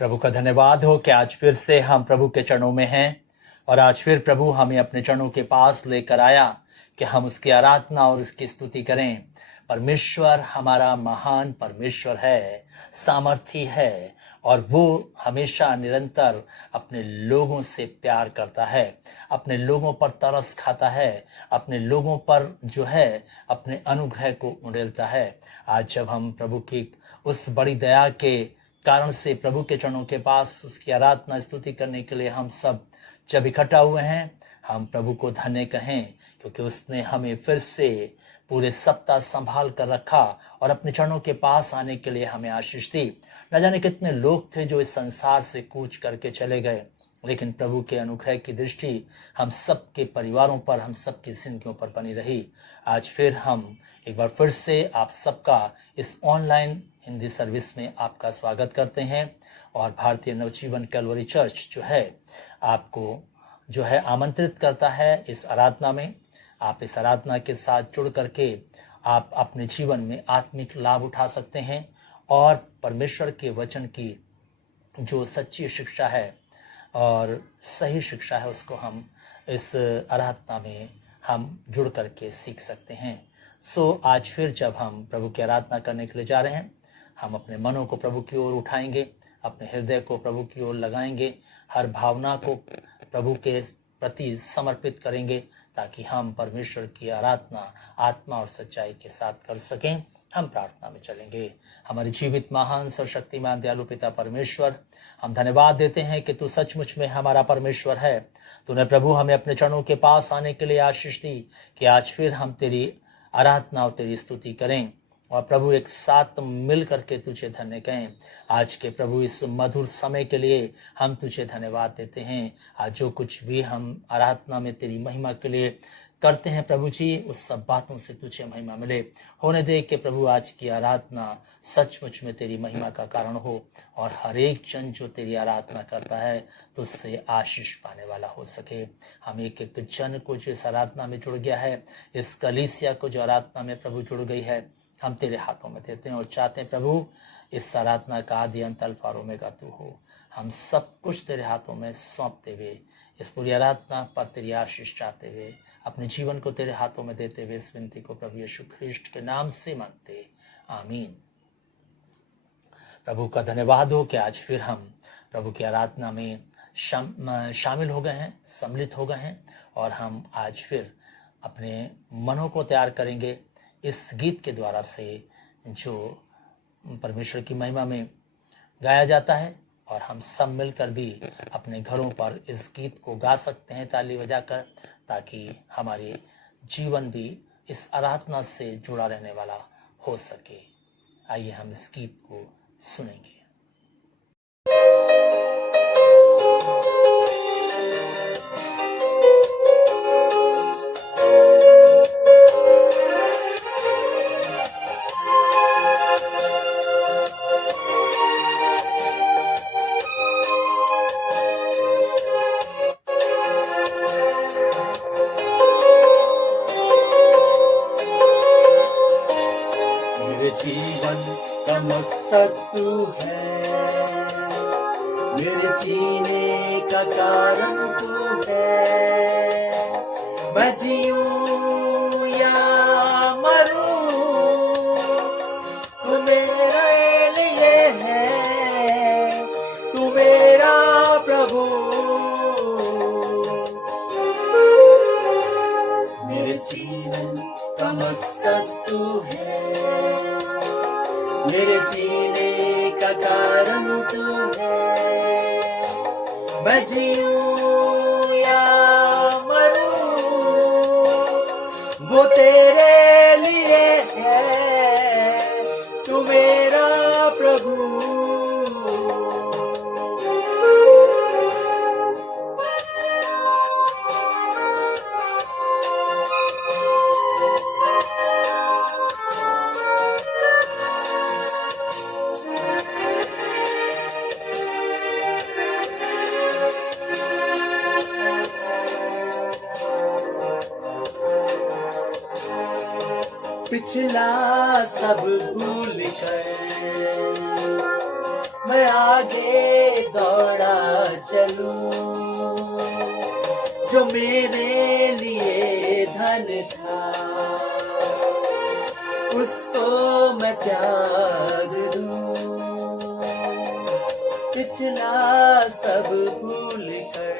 प्रभु का धन्यवाद हो कि आज फिर से हम प्रभु के चरणों में हैं और आज फिर प्रभु हमें अपने चरणों के पास लेकर आया कि हम उसकी आराधना और उसकी स्तुति करें। परमेश्वर हमारा महान परमेश्वर है, सामर्थी है और वो हमेशा निरंतर अपने लोगों से प्यार करता है, अपने लोगों पर तरस खाता है, अपने लोगों पर जो है अपने अनुग्रह को उड़ेलता है। आज जब हम प्रभु की उस बड़ी दया के कारण से प्रभु के चरणों के पास उसकी आराधना स्तुति करने के लिए हम सब जब इकट्ठा हुए हैं, हम प्रभु को धन्य कहें क्योंकि उसने हमें फिर से पूरे सप्ताह संभाल कर रखा और अपने चरणों के पास आने के लिए हमें आशीष दी। न जाने कितने लोग थे जो इस संसार से कूच करके चले गए, लेकिन प्रभु के अनुग्रह की दृष्टि हम सब के परिवारों पर, हम सब की जिंदगियों पर बनी रही। आज फिर हम एक बार फिर से आप सबका इस ऑनलाइन हिंदी सर्विस में आपका स्वागत करते हैं और भारतीय नवजीवन कैलवरी चर्च जो है आपको जो है आमंत्रित करता है इस आराधना में। आप इस आराधना के साथ जुड़ करके आप अपने जीवन में आत्मिक लाभ उठा सकते हैं और परमेश्वर के वचन की जो सच्ची शिक्षा है और सही शिक्षा है उसको हम इस आराधना में हम जुड़ करके सीख सकते हैं। आज फिर जब हम प्रभु की आराधना करने के लिए जा रहे हैं, हम अपने मनों को प्रभु की ओर उठाएंगे, अपने हृदय को प्रभु की ओर लगाएंगे, हर भावना को प्रभु के प्रति समर्पित करेंगे ताकि हम परमेश्वर की आराधना आत्मा और सच्चाई के साथ कर सकें। हम प्रार्थना में चलेंगे। हमारे जीवित महान सर्वशक्तिमान दयालु पिता परमेश्वर, हम धन्यवाद देते हैं कि तू सचमुच में हमारा परमेश्वर है। तूने प्रभु हमें अपने चरणों के पास आने के लिए आशीष दी कि आज फिर हम तेरी आराधना और तेरी स्तुति करें और प्रभु एक साथ मिल करके तुझे धन्य कहें। आज के प्रभु इस मधुर समय के लिए हम तुझे धन्यवाद देते हैं। आज जो कुछ भी हम आराधना में तेरी महिमा के लिए करते हैं प्रभु जी, उस सब बातों से तुझे महिमा मिले। होने दे कि प्रभु आज की आराधना सचमुच में तेरी महिमा का कारण हो और हर एक जन जो तेरी आराधना करता है तो उससे आशीष पाने वाला हो सके। हम एक एक जन को जो इस आराधना में जुड़ गया है, इस कलीसिया को जो आराधना में प्रभु जुड़ गई है, हम तेरे हाथों में देते हैं और चाहते हैं प्रभु इस आराधना का आदि अंत अल्फा और ओमेगा तू हो। हम सब कुछ तेरे हाथों में सौंपते हुए इस पूरी आराधना पर तेरी आशीष चाहते हुए अपने जीवन को तेरे हाथों में देते हुए इस विनती को प्रभु यीशु ख्रिस्ट के नाम से मांगते, आमीन। प्रभु का धन्यवाद हो कि आज फिर हम प्रभु की आराधना में शामिल हो गए हैं, सम्मिलित हो गए हैं और हम आज फिर अपने मनों को तैयार करेंगे इस गीत के द्वारा से जो परमेश्वर की महिमा में गाया जाता है। और हम सब मिलकर भी अपने घरों पर इस गीत को गा सकते हैं ताली बजाकर, ताकि हमारे जीवन भी इस आराधना से जुड़ा रहने वाला हो सके। आइए हम इस गीत को सुनेंगे। जीवन का मकसद तू है, मेरे जीने का कारण तू है। मैं जीऊं या मरूं तू मेरे लिए है, तू मेरा प्रभु। मेरे जीवन का मकसद तू है, मेरे जीने का कारण तू है। मैं जीऊं या मरूं वो तेरे लिए है, तू मेरा प्रभु। पिछला सब भूल कर मैं आगे दौड़ा चलूं, जो मेरे लिए धन था उसको मैं त्याग दूं। पिछला सब भूल कर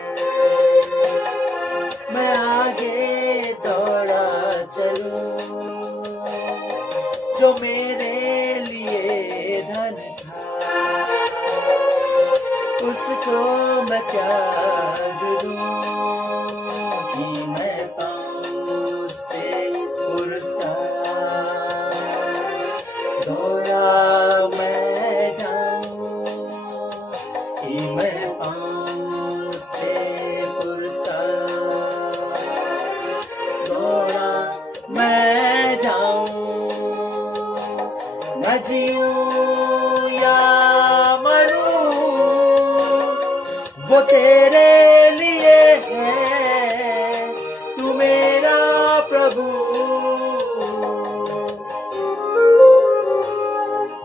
मैं आगे दौड़ा चलूं, जो मेरे लिए धन था उसको मैं त्याग दूं, कि मैं पाऊं उससे पुरस्कार। दौड़ा मैं जाऊं कि मैं पाऊं उससे पुरस्कार। दौड़ा मैं जाऊं, मैं जीऊं या मरूं वो तेरे लिए है, तू मेरा प्रभु।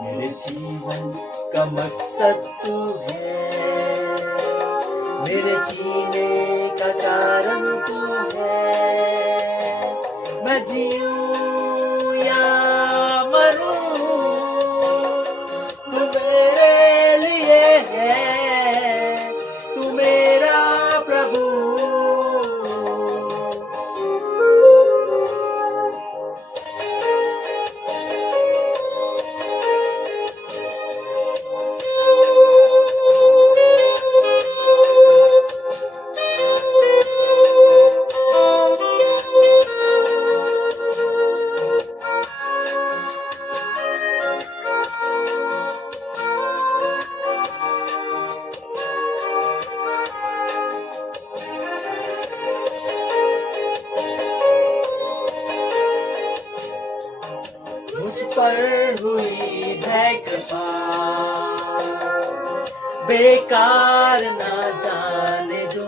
मेरे जीवन का मकसद तू है, मेरे जीने का कारण तू है। मैं जीऊं या मरूं तू मेरे लिए है, तू मेरा प्रभु। मुझ पर हुई है कृपा, बेकार ना जाने दो,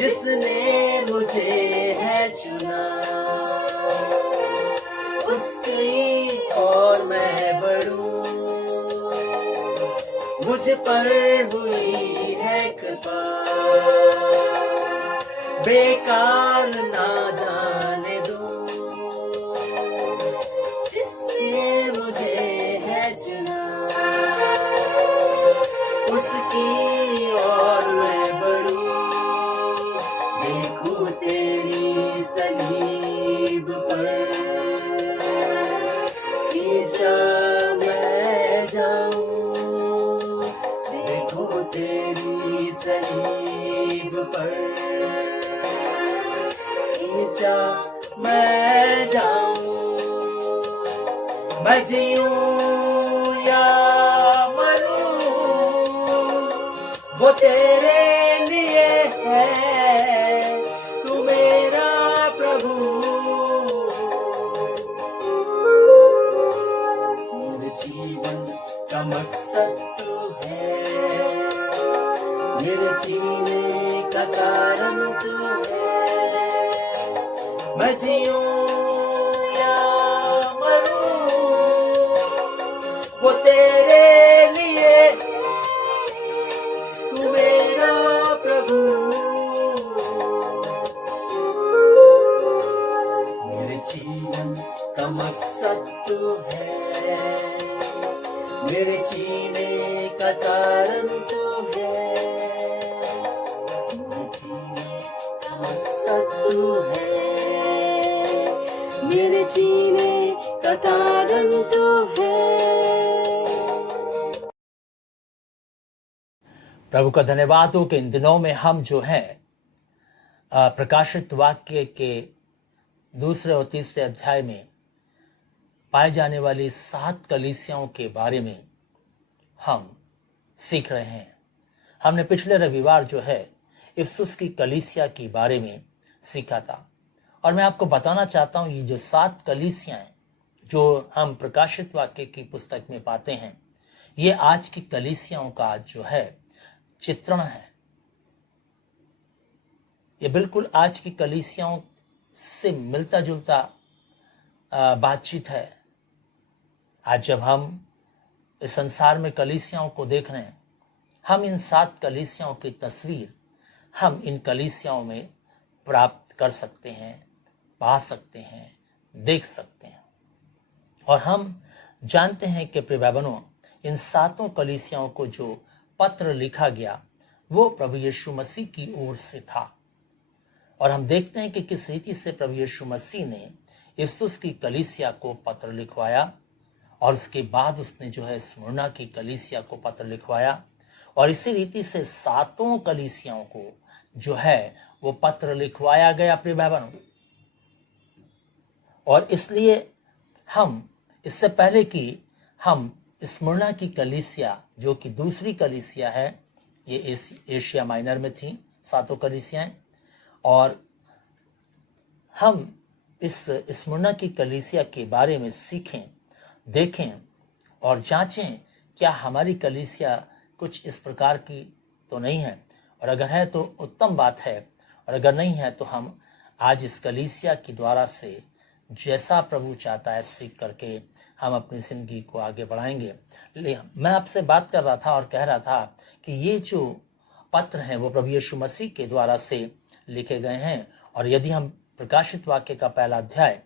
जिसने मुझे है चुना, उसकी और मैं बढ़ूं। मुझ पर हुई है कृपा, बेकार ना जाने दो, जिसने मुझे है चुना, उसकी और मैं बढ़ूं। देखूं तेरी सलीब पर खींचा मैं जाऊं, देखो तेरी सलीब पर खींचा मैं जाऊं। मैं जीऊं या मरूं, वो तेरे लिए है, तू मेरा प्रभु। मेरे जीवन का मकसद तू है, मेरे जीने का कारण तू है। मैं जीऊं या मरूं, वो तेरे लिए, तू मेरा प्रभु। मेरे जीवन का मकसद तू है, मेरे जीने का कारण तू है। मेरे जीने का मकसद तू है, मेरे जीने का कारण तू है। प्रभु का धन्यवाद हो कि इन दिनों में हम जो है प्रकाशित वाक्य के 2 और 3 अध्याय में पाए जाने वाली 7 कलीसियाओं के बारे में हम सीख रहे हैं। हमने पिछले रविवार जो है इफिसुस की कलीसिया के बारे में सीखा था, और मैं आपको बताना चाहता हूं ये जो 7 कलीसियाएं जो हम प्रकाशित वाक्य की पुस्तक में पाते हैं, ये आज की कलीसियाओं का जो है चित्रण है। ये बिल्कुल आज की कलीसियाओं से मिलता जुलता बातचीत है। आज जब हम इस संसार में कलीसियाओं को देख रहे हैं, हम इन 7 कलीसियाओं की तस्वीर हम इन कलीसियाओं में प्राप्त कर सकते हैं, पा सकते हैं, देख सकते हैं। और हम जानते हैं कि प्रिय भाई बहनों, इन 7 कलीसियाओं को जो पत्र लिखा गया वो प्रभु यीशु मसीह की ओर से था। और हम देखते हैं कि किस रीति से प्रभु यीशु मसीह ने इफिसुस की कलीसिया को पत्र लिखवाया, और उसके बाद उसने जो है स्मुरना की कलीसिया को पत्र लिखवाया, और इसी रीति से 7 कलीसियाओं को जो है वो पत्र लिखवाया गया प्रिय भाई बहनों। और इसलिए हम इससे पहले कि हम स्मुरना की कलीसिया जो कि दूसरी कलीसिया है, ये एशिया माइनर में थी 7 कलीसियाएं, और हम इस स्मुरना की कलीसिया के बारे में सीखें, देखें और जांचें क्या हमारी कलीसिया कुछ इस प्रकार की तो नहीं है, और अगर है तो उत्तम बात है, और अगर नहीं है तो हम आज इस कलीसिया के द्वारा से जैसा प्रभु चाहता है सीख करके हम अपनी जिंदगी को आगे बढ़ाएंगे। मैं आपसे बात कर रहा था और कह रहा था कि ये जो पत्र हैं वो प्रभु यीशु मसीह के द्वारा से लिखे गए हैं, और यदि हम प्रकाशित वाक्य का पहला अध्याय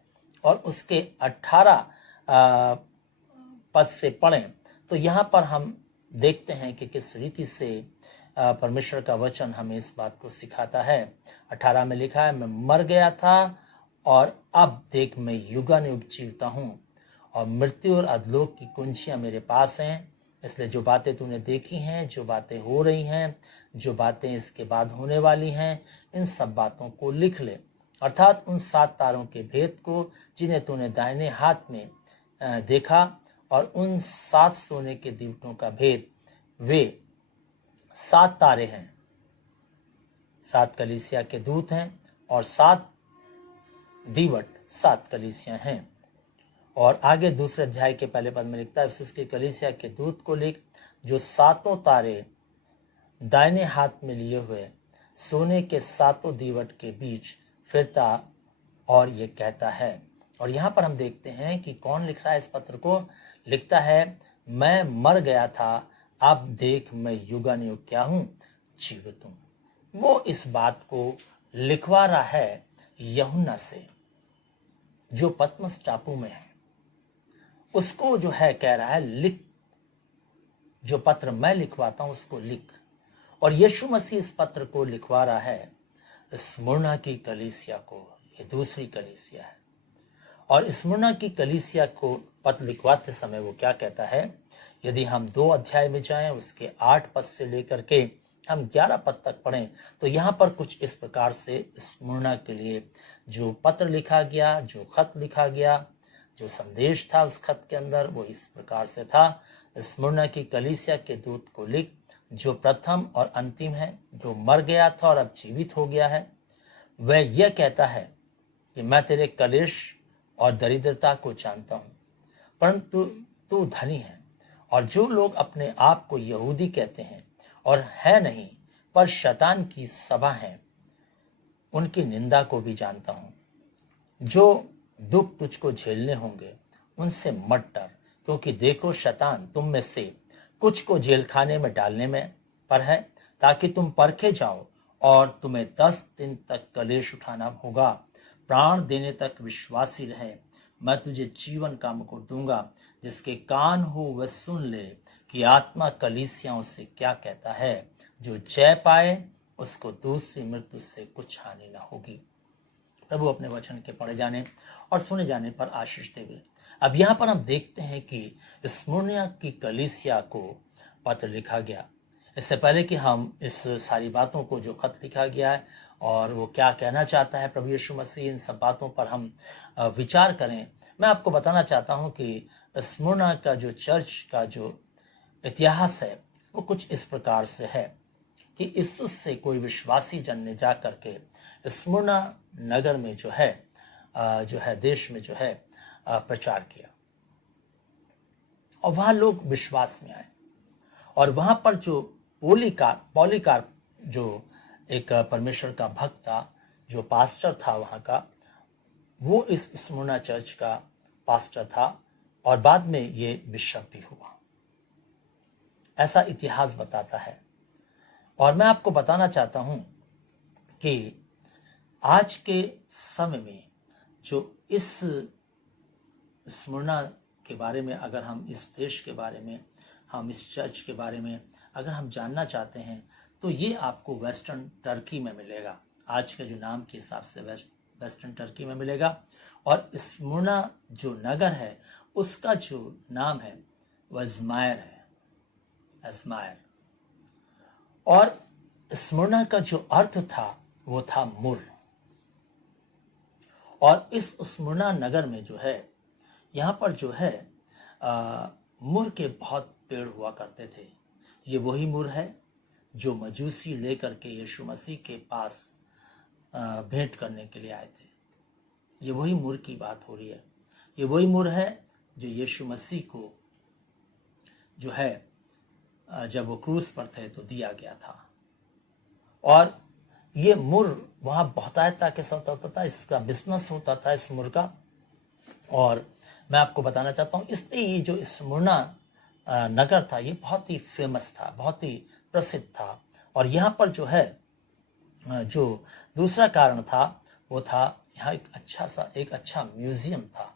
और उसके 18 पद से पढ़ें तो यहाँ पर हम देखते हैं कि किस रीति से परमेश्वर का वचन हमें इस बात को सिखाता है। 18 में लिखा है, मैं मर गया था और अब देख मैं युगानुयुग जीवता हूँ, और मृत्यु और अधलोक की कुंजियां मेरे पास हैं। इसलिए जो बातें तूने देखी हैं, जो बातें हो रही हैं, जो बातें इसके बाद होने वाली हैं, इन सब बातों को लिख ले, अर्थात उन 7 तारों के भेद को जिन्हें तूने दाहिने हाथ में देखा, और उन 7 सोने के दीवटों का भेद। वे 7 तारे हैं, 7 कलीसिया के दूत हैं, और 7 दीवट 7 कलीसियां हैं। और आगे दूसरे अध्याय के पहले पद में लिखता है, इफिसुस की कलीसिया के दूत को लिख, जो सातों तारे दाहिने हाथ में लिए हुए सोने के सातों दीवट के बीच फिरता और ये कहता है। और यहाँ पर हम देखते हैं कि कौन लिख रहा है इस पत्र को। लिखता है, मैं मर गया था, अब देख मैं युगानुयुग क्या हूं, जीवित हूं। वो इस बात को लिखवा रहा है यूहन्ना से, जो पतमस टापू में है। उसको जो है कह रहा है, लिख, जो पत्र मैं लिखवाता हूं उसको लिख। और यीशु मसीह इस पत्र को लिखवा रहा है स्मुरना की कलीसिया को। ये दूसरी कलीसिया है। और स्मुरना की कलीसिया को पत्र लिखवाते समय वो क्या कहता है, यदि हम 2 अध्याय में जाएं, उसके 8 पद से लेकर के हम 11 पद तक पढ़ें, तो यहाँ पर कुछ इस प्रकार से स्मुरना के लिए जो पत्र लिखा गया, जो खत लिखा गया, जो संदेश था उस खत के अंदर, वो इस प्रकार से था, स्मुरना की कलीसिया के दूत को लिख, जो प्रथम और अंतिम है, जो मर गया था और अब जीवित हो गया है। वह यह कहता है कि मैं तेरे कलेश और दरिद्रता को जानता हूं, परंतु तू धनी है, और जो लोग अपने आप को यहूदी कहते हैं और है नहीं, पर शैतान की सभा है, उनकी निंदा को भी जानता हूं। जो दुख तुझको झेलने होंगे उनसे मत डर, क्योंकि देखो शैतान तुम में से कुछ को जेल खाने में डालने में पर है, ताकि तुम परखे जाओ, और तुम्हें 10 दिन तक कलेश उठाना होगा। प्राण देने तक विश्वासी रहे, मैं तुझे जीवन का मुकुट दूंगा। जिसके कान हो वह सुन ले कि आत्मा कलीसियाओं से क्या कहता है। जो जय पाए उसको दूसरी मृत्यु से कुछ हानि न होगी। प्रभु अपने वचन के पढ़े जाने और सुने जाने पर आशीष देवे। अब यहाँ पर हम देखते हैं कि स्मुरना की कलीसिया को पत्र लिखा गया। इससे पहले कि हम इस सारी बातों को, जो खत लिखा गया है और वो क्या कहना चाहता है प्रभु यीशु मसीह, इन सब बातों पर हम विचार करें, मैं आपको बताना चाहता हूं कि स्मुरना का जो चर्च का जो इतिहास है वो कुछ इस प्रकार से है कि इफिसुस से कोई विश्वासी जन ने जा करके स्मुरना नगर में जो है देश में जो है प्रचार किया, और वहां लोग विश्वास में आए। और वहां पर जो पॉलीकार्प जो एक परमेश्वर का भक्त था, जो पास्टर था वहां का, वो इस स्मुरना चर्च का पास्टर था, और बाद में ये बिशप भी हुआ। ऐसा इतिहास बताता है। और मैं आपको बताना चाहता हूं कि आज के समय में जो इस स्मुरना के बारे में, अगर हम इस देश के बारे में, हम इस चर्च के बारे में अगर हम जानना चाहते हैं, तो ये आपको वेस्टर्न टर्की में मिलेगा। आज के जो नाम के हिसाब से वेस्टर्न टर्की में मिलेगा। और स्मुरना जो नगर है उसका जो नाम है वह इज़मायर है, इज़मायर। और स्मुरना का जो अर्थ था वो था मुर। और इस स्मुरना नगर में जो है, यहाँ पर जो है मुर के बहुत पेड़ हुआ करते थे। ये वही मुर है जो मजूसी लेकर के यीशु मसीह के पास भेंट करने के लिए आए थे। ये वही मुर की बात हो रही है। ये वही मुर है जो यीशु मसीह को जो है जब वो क्रूस पर थे तो दिया गया था। और ये मुर वहाँ बहुतायता के साथ होता था, इसका बिजनेस होता था इस मुर का। और मैं आपको बताना चाहता हूँ, इसलिए ये जो स्मुरना नगर था ये बहुत ही फेमस था, बहुत ही प्रसिद्ध था। और यहाँ पर जो है जो दूसरा कारण था वो था, यहाँ एक अच्छा म्यूजियम था,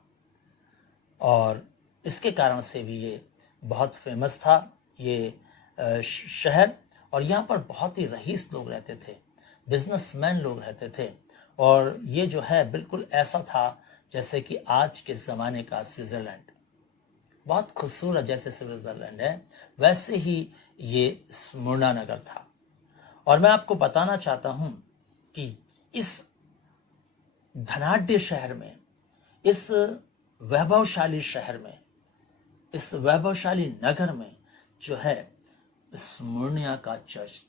और इसके कारण से भी ये बहुत फेमस था ये शहर। और यहाँ पर बहुत ही रईस लोग रहते थे, बिजनेसमैन लोग रहते थे। और ये जो है बिल्कुल ऐसा था जैसे कि आज के ज़माने का स्विट्ज़रलैंड, बहुत खूबसूरत जैसे स्विट्ज़रलैंड है वैसे ही ये स्मुरना नगर था। और मैं आपको बताना चाहता हूँ कि इस धनाढ्य शहर में, इस वैभवशाली शहर में, इस वैभवशाली नगर में जो है स्मुरना का चर्च था।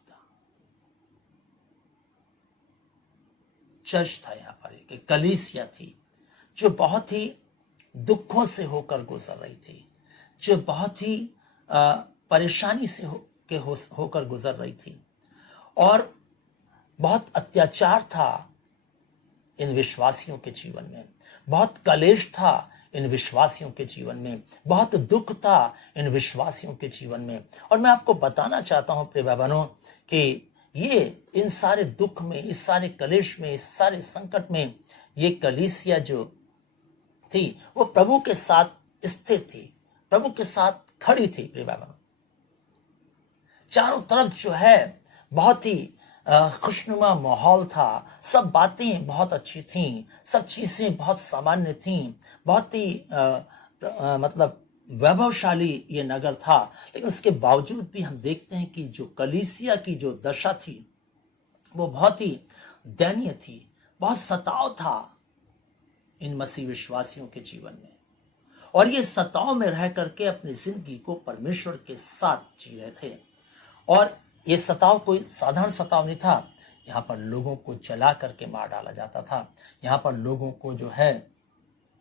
यहाँ पर एक कलीसिया थी जो बहुत ही दुखों से होकर गुजर रही थी, जो बहुत ही परेशानी से होकर गुजर रही थी, और बहुत अत्याचार था इन विश्वासियों के जीवन में, बहुत कलेश था इन विश्वासियों के जीवन में, बहुत दुख था इन विश्वासियों के जीवन में। और मैं आपको बताना चाहता हूं प्रिय बहनों कि ये इन सारे दुख में, इस सारे कलेश में, इस सारे संकट में ये कलीसिया जो थी वो प्रभु के साथ स्थिर थी, प्रभु के साथ खड़ी थी। प्रिय बहनों, चारों तरफ जो है बहुत ही खुशनुमा माहौल था, सब बातें बहुत अच्छी थीं, सब चीजें बहुत सामान्य थीं, बहुत ही मतलब वैभवशाली ये नगर था। लेकिन उसके बावजूद भी हम देखते हैं कि जो कलीसिया की जो दशा थी वो बहुत ही दयनीय थी, बहुत सताव था इन मसीह विश्वासियों के जीवन में, और ये सताव में रह करके अपनी जिंदगी को परमेश्वर के साथ जी रहे थे। और ये सताव कोई साधारण सताव नहीं था, यहाँ पर लोगों को जला करके मार डाला जाता था, यहाँ पर लोगों को जो है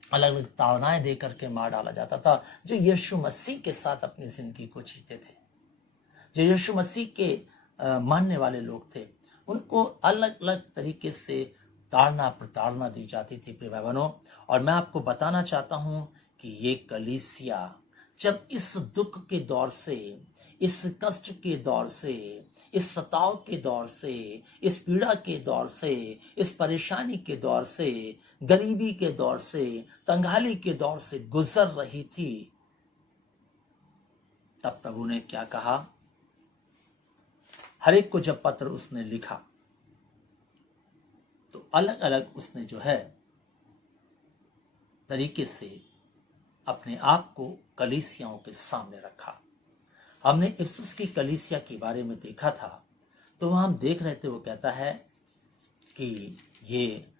अलग अलग ताड़नाएं दे करके मार डाला जाता था। जो यीशु मसीह के साथ अपनी जिंदगी को जीते थे, जो यीशु मसीह के मानने वाले लोग थे, उनको अलग अलग तरीके से ताड़ना प्रताड़ना दी जाती थी प्रिय भाई बहनों। और मैं आपको बताना चाहता हूं कि ये कलीसिया जब इस दुख के दौर से, इस कष्ट के दौर से, इस सताव के दौर से, इस पीड़ा के दौर से, इस परेशानी के दौर से, गरीबी के दौर से, तंगाली के दौर से गुजर रही थी, तब प्रभु ने क्या कहा? हर एक को जब पत्र उसने लिखा तो अलग अलग उसने जो है तरीके से अपने आप को कलीसियाओं के सामने रखा। हमने इफिसुस की कलीसिया के बारे में देखा था, तो वह हम देख रहे थे, वो कहता है कि ये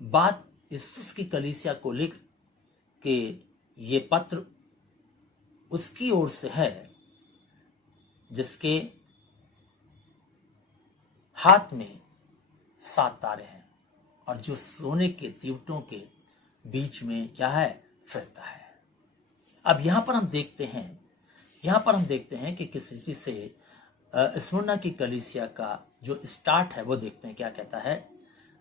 बात इफिसुस की कलीसिया को लिख के ये पत्र उसकी ओर से है जिसके हाथ में 7 तारे हैं और जो सोने के दीवटों के बीच में क्या है? फिरता है। अब यहां पर हम देखते हैं कि किस रीति से स्मुरना की कलीसिया का जो स्टार्ट है वो देखते हैं। क्या कहता है?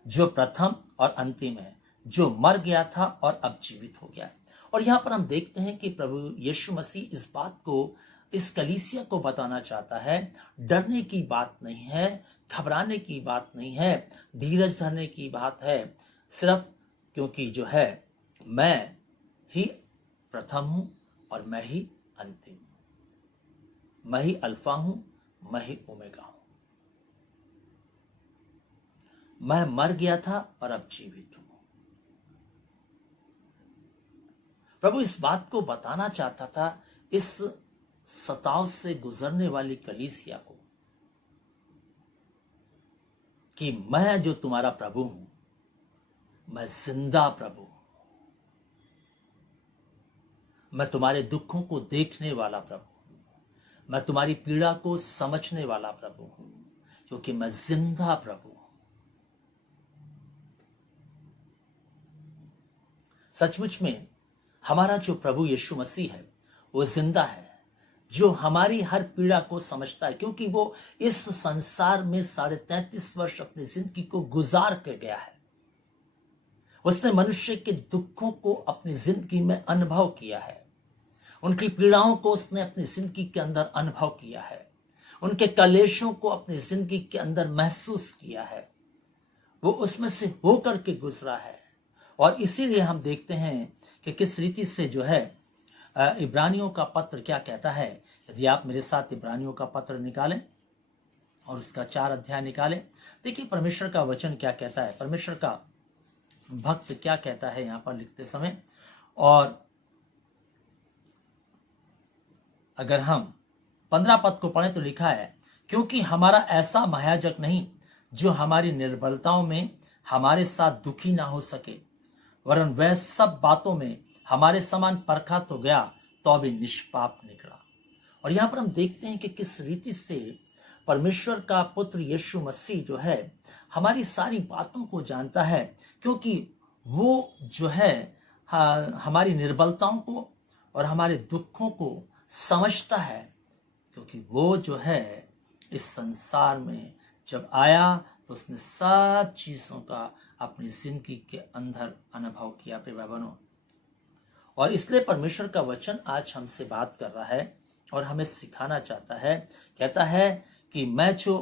जो प्रथम और अंतिम है, जो मर गया था और अब जीवित हो गया। और यहां पर हम देखते हैं कि प्रभु यीशु मसीह इस बात को, इस कलीसिया को बताना चाहता है, डरने की बात नहीं है, घबराने की बात नहीं है, धीरज धरने की बात है, सिर्फ क्योंकि जो है मैं ही प्रथम हूं और मैं ही अंतिम हूं, मैं ही अल्फा हूं, मैं ही ओमेगा हूं, मैं मर गया था और अब जीवित हूं। प्रभु इस बात को बताना चाहता था इस सताव से गुजरने वाली कलीसिया को कि मैं जो तुम्हारा प्रभु हूं, मैं जिंदा प्रभु हूं, मैं तुम्हारे दुखों को देखने वाला प्रभु हूं, मैं तुम्हारी पीड़ा को समझने वाला प्रभु हूं, क्योंकि मैं जिंदा प्रभु हूं। सचमुच में हमारा जो प्रभु यीशु मसीह है वो जिंदा है, जो हमारी हर पीड़ा को समझता है, क्योंकि वो इस संसार में 33.5 वर्ष अपनी जिंदगी को गुजार के गया है। उसने मनुष्य के दुखों को अपनी जिंदगी में अनुभव किया है, उनकी पीड़ाओं को उसने अपनी जिंदगी के अंदर अनुभव किया है, उनके कलेशों को अपनी जिंदगी के अंदर महसूस किया है, वो उसमें से होकर के गुजरा है। और इसीलिए हम देखते हैं कि किस रीति से जो है इब्रानियों का पत्र क्या कहता है। यदि आप मेरे साथ इब्रानियों का पत्र निकालें और उसका 4 अध्याय निकालें, देखिए परमेश्वर का वचन क्या कहता है, परमेश्वर का भक्त क्या कहता है यहां पर लिखते समय। और अगर हम 15 पद को पढ़ें तो लिखा है, क्योंकि हमारा ऐसा महायाजक नहीं जो हमारी निर्बलताओं में हमारे साथ दुखी ना हो सके, वरन वह सब बातों में हमारे समान परखा तो गया तो भी निष्पाप निकला। और यहां पर हम देखते हैं कि किस रीति से परमेश्वर का पुत्र यीशु मसीह जो है हमारी सारी बातों को जानता है, क्योंकि वो जो है हमारी निर्बलताओं को और हमारे दुखों को समझता है, क्योंकि वो जो है इस संसार में जब आया तो उसने सब चीजों का अपनी जिंदगी के अंदर अनुभव किया प्रिय भाई बहनों। और इसलिए परमेश्वर का वचन आज हमसे बात कर रहा है और हमें सिखाना चाहता है। कहता है कि मैं जो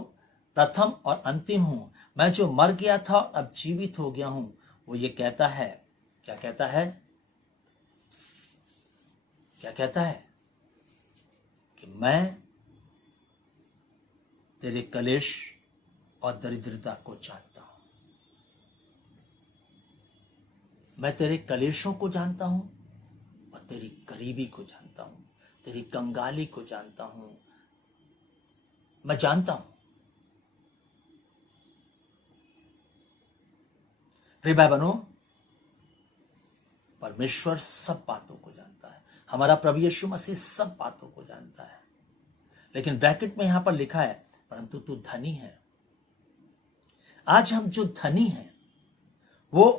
प्रथम और अंतिम हूं, मैं जो मर गया था और अब जीवित हो गया हूं, वो ये कहता है, क्या कहता है, क्या कहता है कि मैं तेरे कलेश और दरिद्रता को जानता हूं। मैं तेरे कलेशों को जानता हूं और तेरी गरीबी को जानता हूं, तेरी कंगाली को जानता हूं। मैं जानता हूं। प्रिय भाई बहनों, परमेश्वर सब बातों को जानता है। हमारा प्रभु यीशु मसीह सब बातों को जानता है। लेकिन ब्रैकेट में यहां पर लिखा है, परंतु तू धनी है। आज हम जो धनी हैं वो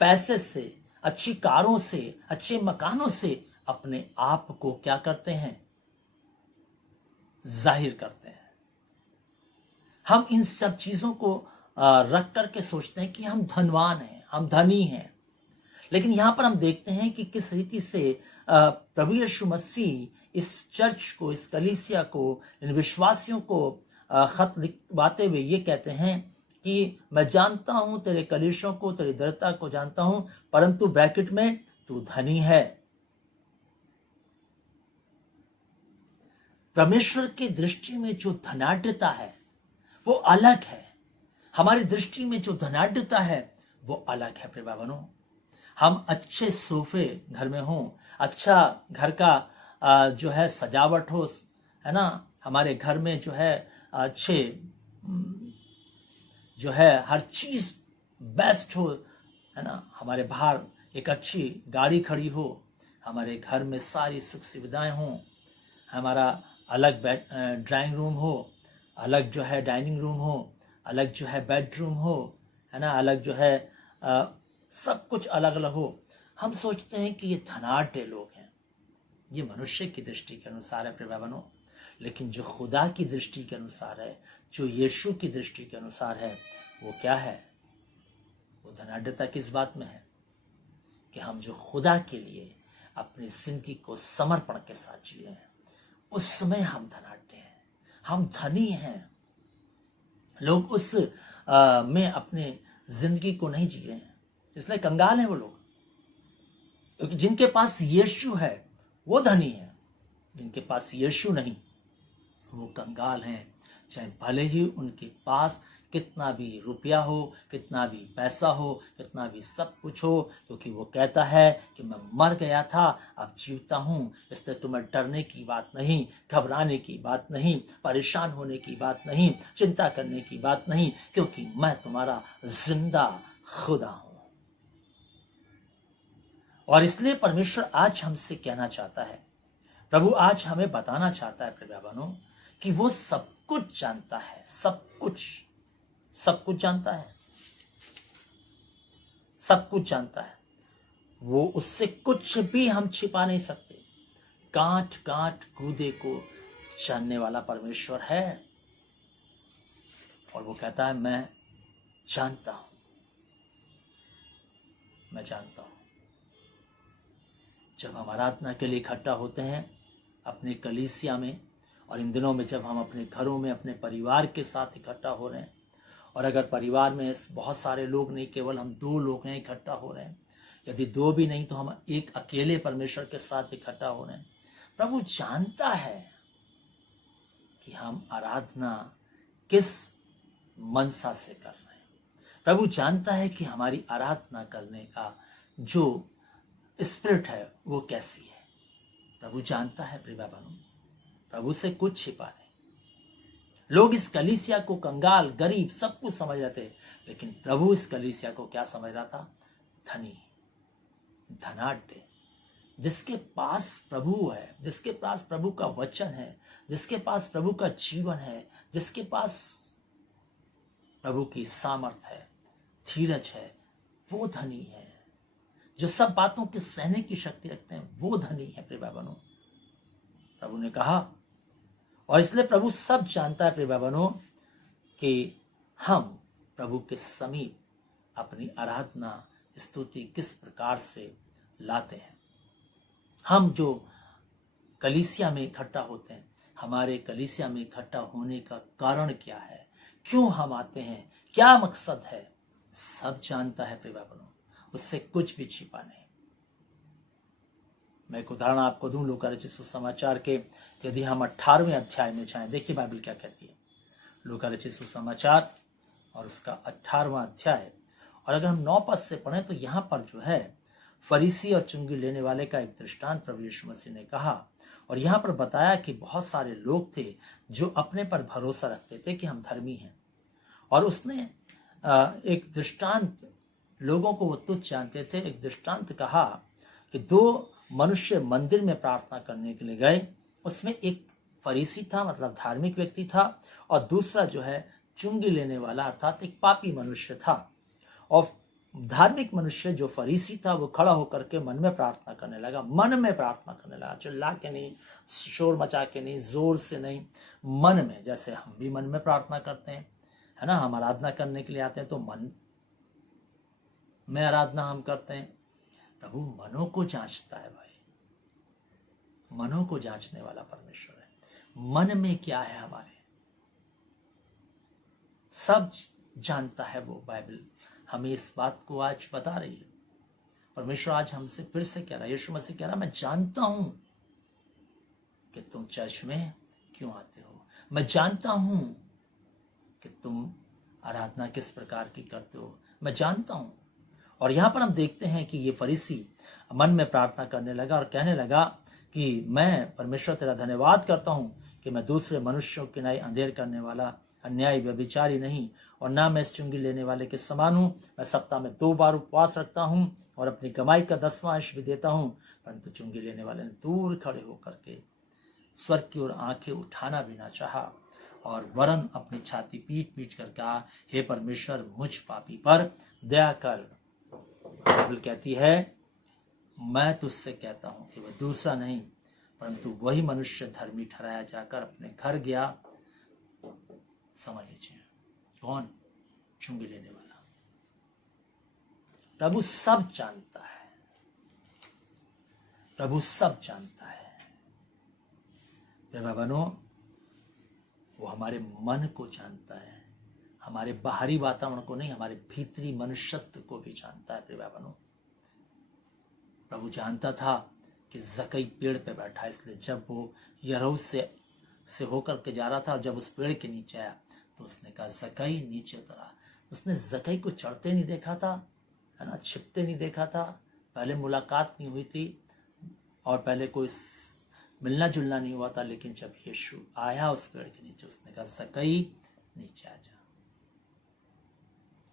पैसे से, अच्छी कारों से, अच्छे मकानों से अपने आप को क्या करते हैं, जाहिर करते हैं। हम इन सब चीजों को रख करके सोचते हैं कि हम धनवान हैं, हम धनी हैं। लेकिन यहां पर हम देखते हैं कि किस रीति से प्रभु यीशु मसीह इस चर्च को, इस कलीसिया को, इन विश्वासियों को खत लिखवाते हुए ये कहते हैं कि मैं जानता हूं तेरे कलेशों को, तेरी दृढ़ता को जानता हूं, परंतु ब्रैकेट में तू धनी है। परमेश्वर की दृष्टि में जो धनाढ्यता है वो अलग है। हमारी दृष्टि में जो धनाढ्यता है वो अलग है। प्रिय बहनों, हम अच्छे सोफे घर में हो, अच्छा घर का जो है सजावट हो, है ना, हमारे घर में जो है अच्छे जो है हर चीज बेस्ट हो, है ना, हमारे बाहर एक अच्छी गाड़ी खड़ी हो, हमारे घर में सारी सुख सुविधाएं हो, हमारा अलग ड्राइंग रूम हो, अलग जो है डाइनिंग रूम हो, अलग जो है बेडरूम हो, है ना, अलग जो है सब कुछ अलग अलग हो। हम सोचते हैं कि ये धनाढ्य लोग हैं। ये मनुष्य की दृष्टि के अनुसार है प्रिय भाई बहनों। लेकिन जो खुदा की दृष्टि के अनुसार है, जो यीशु की दृष्टि के अनुसार है, वो क्या है, वो धनाढ्यता किस बात में है कि हम जो खुदा के लिए अपनी जिंदगी को समर्पण के साथ जी रहे हैं, उस समय हम धनाढ्य हैं, हम धनी हैं। लोग उस में अपने जिंदगी को नहीं जी रहे हैं, इसलिए कंगाल हैं वो लोग। क्योंकि जिनके पास यीशु है वो धनी है, जिनके पास यीशु नहीं वो कंगाल हैं। चाहे भले ही उनके पास कितना भी रुपया हो, कितना भी पैसा हो, कितना भी सब कुछ हो, क्योंकि वो कहता है कि मैं मर गया था, अब जीवता हूं। इसलिए तुम्हें डरने की बात नहीं, घबराने की बात नहीं, परेशान होने की बात नहीं, चिंता करने की बात नहीं, क्योंकि मैं तुम्हारा जिंदा खुदा हूं। और इसलिए परमेश्वर आज हमसे कहना चाहता है, प्रभु आज हमें बताना चाहता है प्रिय बहनों, कि वो सब कुछ जानता है, सब कुछ जानता है, सब कुछ जानता है। वो उससे कुछ भी हम छिपा नहीं सकते। गांठ गांठ गूदे को जानने वाला परमेश्वर है। और वो कहता है मैं जानता हूं, मैं जानता हूं। जब हम आराधना के लिए इकट्ठा होते हैं अपने कलीसिया में, और इन दिनों में जब हम अपने घरों में अपने परिवार के साथ इकट्ठा हो रहे हैं, और अगर परिवार में बहुत सारे लोग नहीं, केवल हम 2 लोग हैं इकट्ठा हो रहे हैं, यदि 2 भी नहीं तो हम एक अकेले परमेश्वर के साथ इकट्ठा हो रहे हैं, प्रभु जानता है कि हम आराधना किस मनसा से कर रहे हैं। प्रभु जानता है कि हमारी आराधना करने का जो स्पिरिट है वो कैसी है। प्रभु जानता है प्रिय बहनों, प्रभु से कुछ छिपा नहीं। लोग इस कलीसिया को कंगाल, गरीब, सब कुछ समझ रहे थे, लेकिन प्रभु इस कलीसिया को क्या समझ रहा था, धनी, धनाढ्य, जिसके पास प्रभु है, जिसके पास प्रभु का वचन है, जिसके पास प्रभु का जीवन है, जिसके पास प्रभु की सामर्थ है, धीरज है, वो धनी है। जो सब बातों के सहने की शक्ति रखते हैं, वो धनी है प्रिय भाई बहनों, प्रभु ने कहा। और इसलिए प्रभु सब जानता है प्रिय भाई बहनों कि हम प्रभु के समीप अपनी आराधना स्तुति किस प्रकार से लाते हैं। हम जो कलीसिया में इकट्ठा होते हैं, हमारे कलीसिया में इकट्ठा होने का कारण क्या है, क्यों हम आते हैं, क्या मकसद है, सब जानता है प्रिय भाई बहनों, उससे कुछ भी छिपा नहीं। मैं एक उदाहरण आपको दूं लूका रचित सुसमाचार के, यदि हम 18वें अध्याय में जाएं, देखिए बाइबल क्या कहती है। लूका रचित सुसमाचार और उसका 18वां अध्याय, और अगर हम 9 पद से पढ़ें तो यहां पर जो है फरीसी और चुंगी लेने वाले का एक दृष्टांत प्रभु यीशु मसीह ने कहा। और यहां पर बताया कि बहुत सारे लोग थे जो अपने पर भरोसा रखते थे कि हम धर्मी हैं, और उसने एक दृष्टांत, लोगों को वो तुच्छ जानते थे, एक दृष्टांत कहा कि 2 मनुष्य मंदिर में प्रार्थना करने के लिए गए। उसमें एक फरीसी था, मतलब धार्मिक व्यक्ति था, और दूसरा जो है चुंगी लेने वाला अर्थात एक पापी मनुष्य था। और धार्मिक मनुष्य जो फरीसी था वो खड़ा होकर के मन में प्रार्थना करने लगा, मन में प्रार्थना करने लगा, चिल्ला के नहीं, शोर मचा के नहीं, जोर से नहीं, मन में, जैसे हम भी मन में प्रार्थना करते हैं, है ना। हम आराधना करने के लिए आते हैं तो मन में आराधना हम करते हैं। प्रभु मनों को जांचता है भाई, मनों को जांचने वाला परमेश्वर है। मन में क्या है हमारे, सब जानता है वो। बाइबल हमें इस बात को आज बता रही है। परमेश्वर आज हमसे फिर से कह रहा है, यीशु मसीह कह रहा, मैं जानता हूं कि तुम चर्च में क्यों आते हो, मैं जानता हूं कि तुम आराधना किस प्रकार की करते हो, मैं जानता हूं। और यहां पर हम देखते हैं कि ये फरीसी मन में प्रार्थना करने लगा और कहने लगा कि मैं परमेश्वर तेरा धन्यवाद करता हूं कि मैं दूसरे मनुष्यों के न्याय अंधेर करने वाला, अन्यायी, व्यभिचारी नहीं, और ना मैं इस चुंगी लेने वाले के समान हूं। मैं सप्ताह में 2 बार उपवास रखता हूं और अपनी कमाई का 10वां अंश भी देता हूं। परंतु चुंगी लेने वाले ने दूर खड़े होकर के स्वर्ग की ओर आंखें उठाना भी ना चाहा, और वरन अपनी छाती पीट पीट कर कहा, हे परमेश्वर, मुझ पापी पर दया कर। बाइबल कहती है, मैं तुझसे कहता हूं कि वह दूसरा नहीं परंतु वही मनुष्य धर्मी ठहराया जाकर अपने घर गया। समझ लीजिए कौन, चुंगी लेने वाला। प्रभु सब जानता है, प्रभु सब जानता है। प्रिय बहनों, वो हमारे मन को जानता है, हमारे बाहरी वातावरण को नहीं, हमारे भीतरी मनुष्यत्व को भी जानता है। प्रिय बहनों, प्रभु जानता था कि जकई पेड़ पे बैठा है, इसलिए जब वो यरूशलेम से होकर के जा रहा था और जब उस पेड़ के नीचे आया तो उसने कहा, जकई नीचे उतरा। उसने जकई को चढ़ते नहीं देखा था, है ना, छिपते नहीं देखा था, पहले मुलाकात नहीं हुई थी और पहले कोई मिलना जुलना नहीं हुआ था। लेकिन जब यीशु आया उस पेड़ के नीचे, उसने कहा, जकई नीचे आ जा,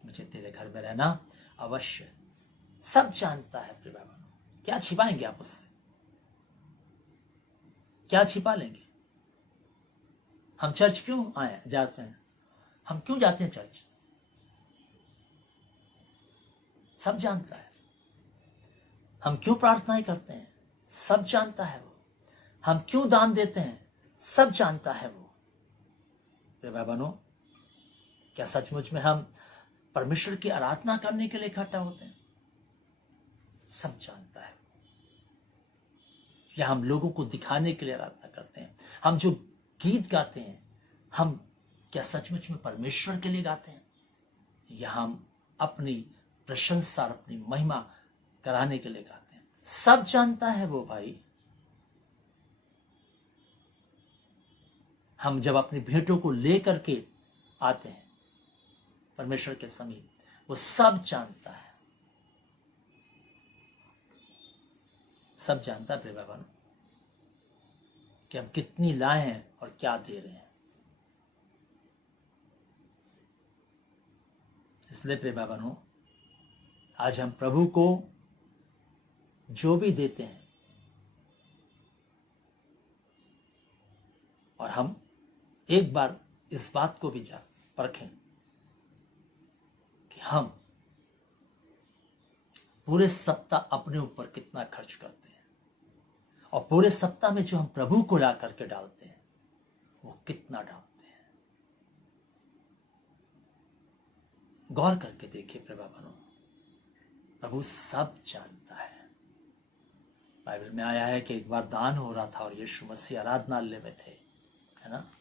मुझे तेरे घर में रहना अवश्य। सब जानता है प्रिय बहनों, क्या छिपाएंगे आप उससे, क्या छिपा लेंगे। हम चर्च क्यों जाते हैं, हम क्यों जाते हैं चर्च, सब जानता है। हम क्यों प्रार्थनाएं करते हैं, सब जानता है वो। हम क्यों दान देते हैं, सब जानता है वो। भाई बहनों, क्या सचमुच में हम परमेश्वर की आराधना करने के लिए इकट्ठा होते हैं, सब जानता है। या हम लोगों को दिखाने के लिए आराधना करते हैं। हम जो गीत गाते हैं, हम क्या सचमुच में परमेश्वर के लिए गाते हैं, या हम अपनी प्रशंसा, अपनी महिमा कराने के लिए गाते हैं, सब जानता है वो भाई। हम जब अपनी भेंटों को लेकर के आते हैं परमेश्वर के समीप, वो सब जानता है, सब जानता है प्रिय भाई बहनों कि हम कितनी लाए हैं और क्या दे रहे हैं। इसलिए प्रिय भाई बहनों, आज हम प्रभु को जो भी देते हैं, और हम एक बार इस बात को भी परखें कि हम पूरे सप्ताह अपने ऊपर कितना खर्च करते हैं और पूरे सप्ताह में जो हम प्रभु को ला करके डालते हैं वो कितना डालते हैं। गौर करके देखिए प्रिय बहनों, प्रभु सब जानता है। बाइबल में आया है कि एक बार दान हो रहा था और यीशु मसीह आराधनालय में थे, है ना,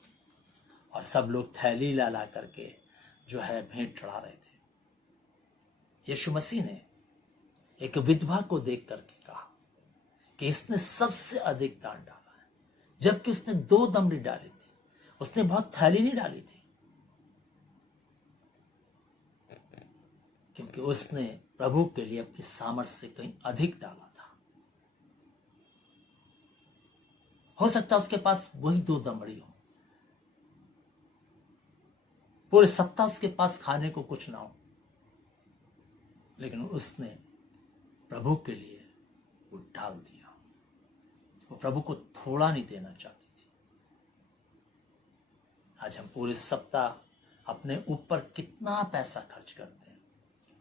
और सब लोग थैली ला करके जो है भेंट चढ़ा रहे थे। यीशु मसीह ने एक विधवा को देख करके कहा कि इसने सबसे अधिक दान डाला है, जबकि उसने 2 दमड़ी डाली थी, उसने बहुत थैली नहीं डाली थी, क्योंकि उसने प्रभु के लिए अपनी सामर्थ्य से कहीं अधिक डाला था। हो सकता है उसके पास वही 2 दमड़ी हो, पूरे सप्ताह उसके पास खाने को कुछ ना हो, लेकिन उसने प्रभु के लिए वो डाल दिया। वो प्रभु को थोड़ा नहीं देना चाहती थी। आज हम पूरे सप्ताह अपने ऊपर कितना पैसा खर्च करते हैं,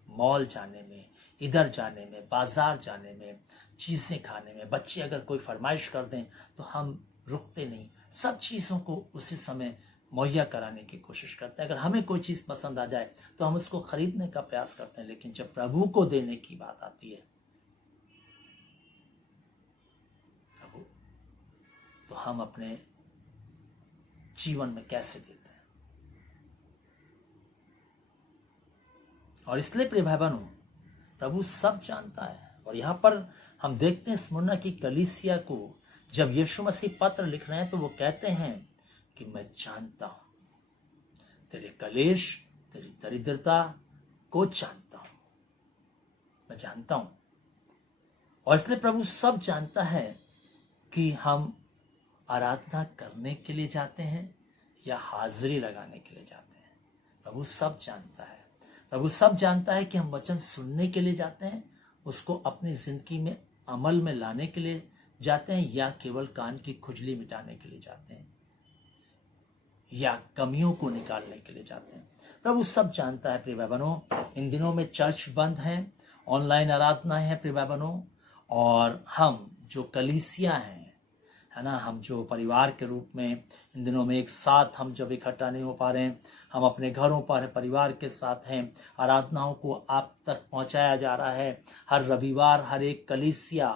मॉल जाने में, इधर जाने में, बाजार जाने में, चीजें खाने में। बच्चे अगर कोई फरमाइश कर दें तो हम रुकते नहीं, सब चीजों को उसी समय मुहैया कराने की कोशिश करते हैं। अगर हमें कोई चीज पसंद आ जाए तो हम उसको खरीदने का प्रयास करते हैं, लेकिन जब प्रभु को देने की बात आती है प्रभु, तो हम अपने जीवन में कैसे देते हैं। और इसलिए प्रिय भाई बहनों, प्रभु सब जानता है। और यहां पर हम देखते हैं स्मुरना की कलीसिया को जब यीशु मसीह पत्र लिख रहे हैं तो वो कहते हैं कि मैं जानता हूं तेरे कलेश, तेरी दरिद्रता को जानता हूं, मैं जानता हूं। और इसलिए प्रभु सब जानता है कि हम आराधना करने के लिए जाते हैं या हाजिरी लगाने के लिए जाते हैं। प्रभु सब जानता है। प्रभु सब जानता है कि हम वचन सुनने के लिए जाते हैं, उसको अपनी जिंदगी में अमल में लाने के लिए जाते हैं, या केवल कान की खुजली मिटाने के लिए जाते हैं, या कमियों को निकालने के लिए जाते हैं। प्रभु सब जानता है प्रिय भाई बहनों। इन दिनों में चर्च बंद है, ऑनलाइन आराधना है प्रिय भाई बहनों, और हम जो कलीसिया हैं, है ना, हम जो परिवार के रूप में इन दिनों में एक साथ हम जब इकट्ठा नहीं हो पा रहे हैं, हम अपने घरों पर परिवार के साथ हैं, आराधनाओं को आप तक पहुंचाया जा रहा है। हर रविवार हर एक कलीसिया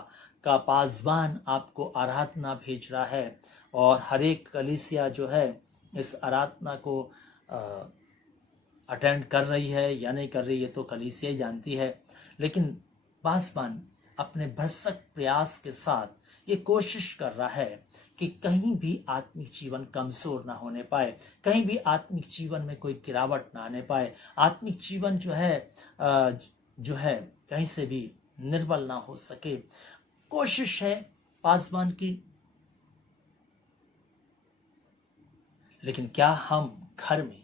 का पासवान आपको आराधना भेज रहा है, और हर एक कलीसिया जो है इस आराधना को अटेंड कर रही है या नहीं कर रही है तो कलीसिया ही जानती है। लेकिन पासवान अपने भरसक प्रयास के साथ ये कोशिश कर रहा है कि कहीं भी आत्मिक जीवन कमजोर ना होने पाए, कहीं भी आत्मिक जीवन में कोई गिरावट ना आने पाए, आत्मिक जीवन जो है कहीं से भी निर्बल ना हो सके। कोशिश है पासवान की। लेकिन क्या हम घर में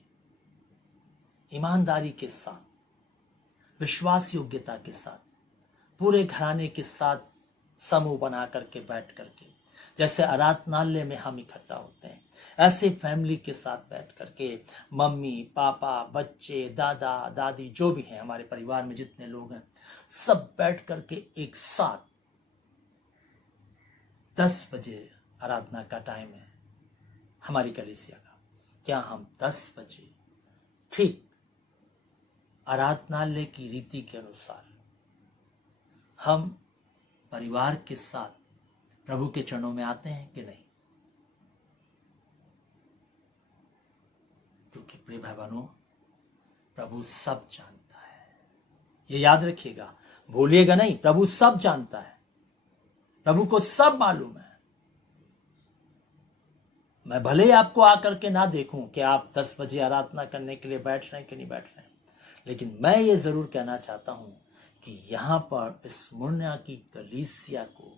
ईमानदारी के साथ, विश्वास योग्यता के साथ, पूरे घराने के साथ समूह बना करके बैठ करके, जैसे आराधनालय में हम इकट्ठा होते हैं, ऐसे फैमिली के साथ बैठ करके, मम्मी पापा बच्चे दादा दादी जो भी हैं हमारे परिवार में जितने लोग हैं, सब बैठ करके एक साथ 10 बजे आराधना का टाइम है हमारी कलीसिया का, क्या हम 10 बजे ठीक आराधनालय की रीति के अनुसार हम परिवार के साथ प्रभु के चरणों में आते हैं कि नहीं? क्योंकि प्रिय भाई बहनों, प्रभु सब जानता है। ये याद रखिएगा, भूलिएगा नहीं, प्रभु सब जानता है, प्रभु को सब मालूम है। मैं भले ही आपको आकर के ना देखूं कि आप 10 बजे आराधना करने के लिए बैठ रहे हैं कि नहीं बैठ रहे हैं, लेकिन मैं ये जरूर कहना चाहता हूं कि यहां पर स्मुरना की कलीसिया को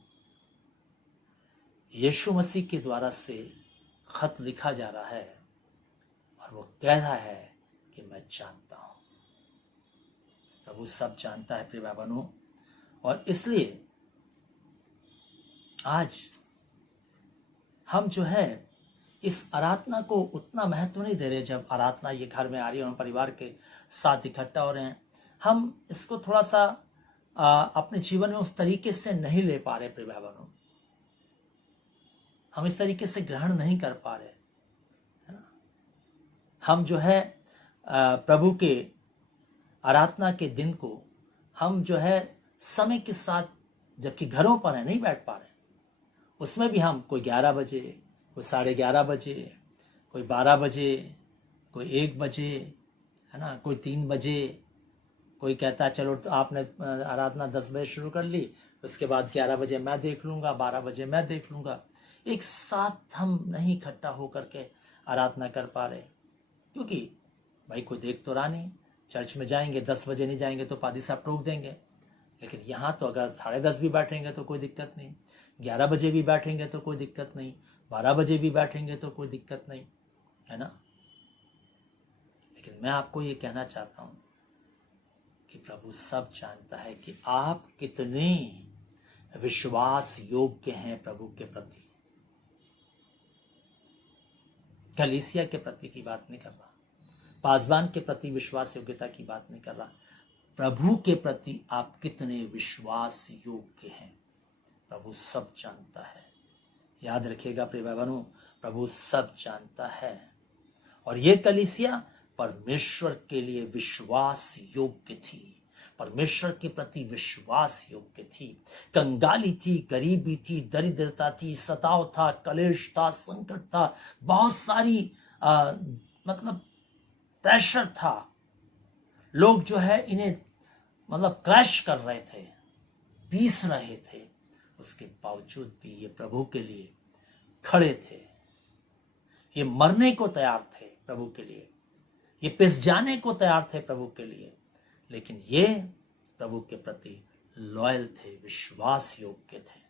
यीशु मसीह के द्वारा से खत लिखा जा रहा है, और वो कह रहा है कि मैं जानता हूं। प्रभु सब जानता है प्रिय भाई बहनों, और इसलिए आज हम जो है इस आराधना को उतना महत्व नहीं दे रहे। जब आराधना ये घर में आ रही है और हम परिवार के साथ इकट्ठा हो रहे हैं, हम इसको थोड़ा सा अपने जीवन में उस तरीके से नहीं ले पा रहे प्रिय भाई बहनों, हम इस तरीके से ग्रहण नहीं कर पा रहे, है ना। हम जो है प्रभु के आराधना के दिन को हम जो है समय के साथ, जबकि घरों पर है, नहीं बैठ पा रहे। उसमें भी हम कोई 11 बजे, कोई 11:30 बजे, कोई 12 बजे, कोई 1 बजे, है ना, कोई 3 बजे, कोई कहता है चलो तो आपने आराधना 10 बजे शुरू कर ली, उसके बाद 11 बजे मैं देख लूंगा, 12 बजे मैं देख लूंगा। एक साथ हम नहीं इकट्ठा होकर के आराधना कर पा रहे, क्योंकि भाई कोई देख तो रहा नहीं। चर्च में जाएंगे, 10 बजे नहीं जाएंगे तो पादी साहब टोक देंगे, लेकिन यहाँ तो अगर 10:30 भी बैठेंगे तो कोई दिक्कत नहीं, 11 बजे भी बैठेंगे तो कोई दिक्कत नहीं, 12 बजे भी बैठेंगे तो कोई दिक्कत नहीं, है ना। लेकिन मैं आपको ये कहना चाहता हूँ कि प्रभु सब जानता है कि आप कितने विश्वास योग्य हैं प्रभु के प्रति। कलीसिया के प्रति की बात नहीं कर रहा, पासवान के प्रति विश्वास योग्यता की बात नहीं कर रहा, प्रभु के प्रति आप कितने विश्वास योग्य हैं प्रभु सब जानता है। याद रखिएगा प्रिय भाई बहनों, प्रभु सब जानता है। और ये कलीसिया परमेश्वर के लिए विश्वास योग्य थी, परमेश्वर के प्रति विश्वास योग्य थी। कंगाली थी, गरीबी थी, दरिद्रता थी, सताव था, कलेश था, संकट था, बहुत सारी मतलब प्रेशर था। लोग जो है इन्हें मतलब क्रैश कर रहे थे, पीस रहे थे, उसके बावजूद भी ये प्रभु के लिए खड़े थे। ये मरने को तैयार थे प्रभु के लिए, ये पिस जाने को तैयार थे प्रभु के लिए, लेकिन ये प्रभु के प्रति लॉयल थे, विश्वास योग्य थे।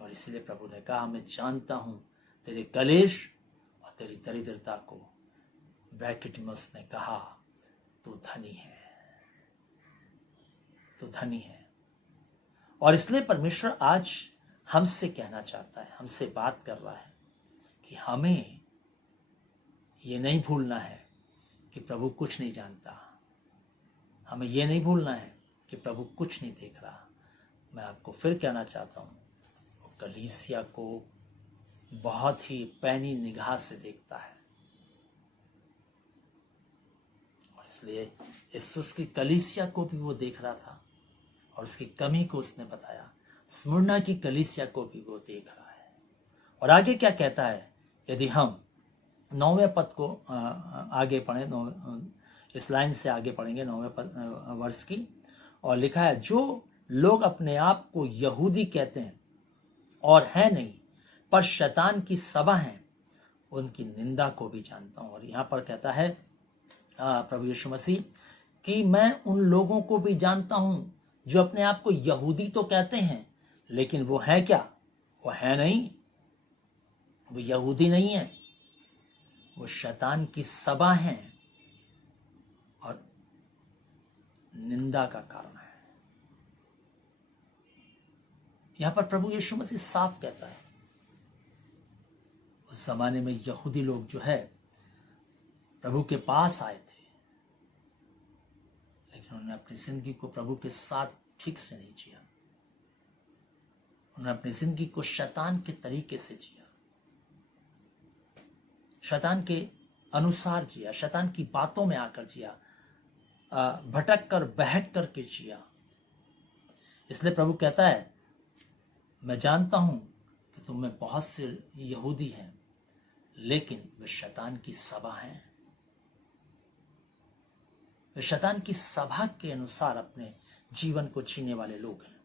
और इसलिए प्रभु ने कहा, मैं जानता हूं तेरे कलेश और तेरी दरिद्रता को। ब्रैकेट में उसने कहा, तू धनी है, तू धनी है। और इसलिए परमेश्वर आज हमसे कहना चाहता है, हमसे बात कर रहा है कि हमें ये नहीं भूलना है कि प्रभु कुछ नहीं जानता, हमें ये नहीं भूलना है कि प्रभु कुछ नहीं देख रहा। मैं आपको फिर कहना चाहता हूँ, वो कलीसिया को बहुत ही पैनी निगाह से देखता है। और इसलिए यीशु की कलीसिया को भी वो देख रहा था और उसकी कमी को उसने बताया। स्मुरना की कलीसिया को भी वो देख रहा है। और आगे क्या कहता है, यदि हम 9वें पद को आगे पढ़ें, इस लाइन से आगे पढ़ेंगे 9वें वर्ष की, और लिखा है, जो लोग अपने आप को यहूदी कहते हैं और है नहीं पर शैतान की सभा हैं, उनकी निंदा को भी जानता हूं। और यहां पर कहता है प्रभु यीशु मसीह कि मैं उन लोगों को भी जानता हूं जो अपने आप को यहूदी तो कहते हैं, लेकिन वो है क्या? वो है नहीं, वो यहूदी नहीं है, वो शैतान की सभा हैं और निंदा का कारण है। यहां पर प्रभु यीशु मसीह साफ कहता है, उस जमाने में यहूदी लोग जो है प्रभु के पास आए थे, लेकिन उन्होंने अपनी जिंदगी को प्रभु के साथ ठीक से नहीं जिया। उन्होंने अपनी जिंदगी को शैतान के तरीके से जिया, शैतान के अनुसार जिया, शैतान की बातों में आकर जिया, भटक कर बहक करके जिया। इसलिए प्रभु कहता है, मैं जानता हूं कि तुम में बहुत से यहूदी हैं, लेकिन वे शैतान की सभा हैं। वे शैतान की सभा के अनुसार अपने जीवन को जीने वाले लोग हैं।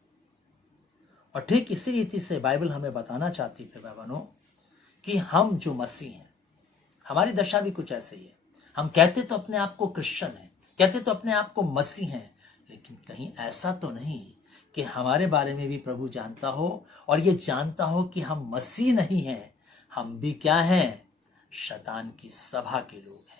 और ठीक इसी रीति से बाइबल हमें बताना चाहती है भाई बहनों कि हम जो मसीह हैं, हमारी दशा भी कुछ ऐसे ही है। हम कहते तो अपने आप को क्रिश्चियन हैं, कहते तो अपने आप को मसीह हैं, लेकिन कहीं ऐसा तो नहीं कि हमारे बारे में भी प्रभु जानता हो और ये जानता हो कि हम मसीह नहीं हैं, हम भी क्या हैं? शैतान की सभा के लोग हैं।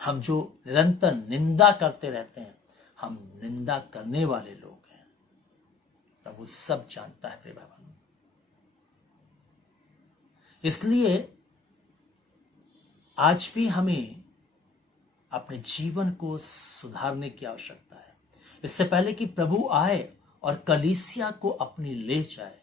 हम जो निरंतर निंदा करते रहते हैं, हम निंदा करने वाले लोग हैं। प्रभु सब जानता है प्रिय भाई। इसलिए आज भी हमें अपने जीवन को सुधारने की आवश्यकता है। इससे पहले कि प्रभु आए और कलीसिया को अपनी ले जाए,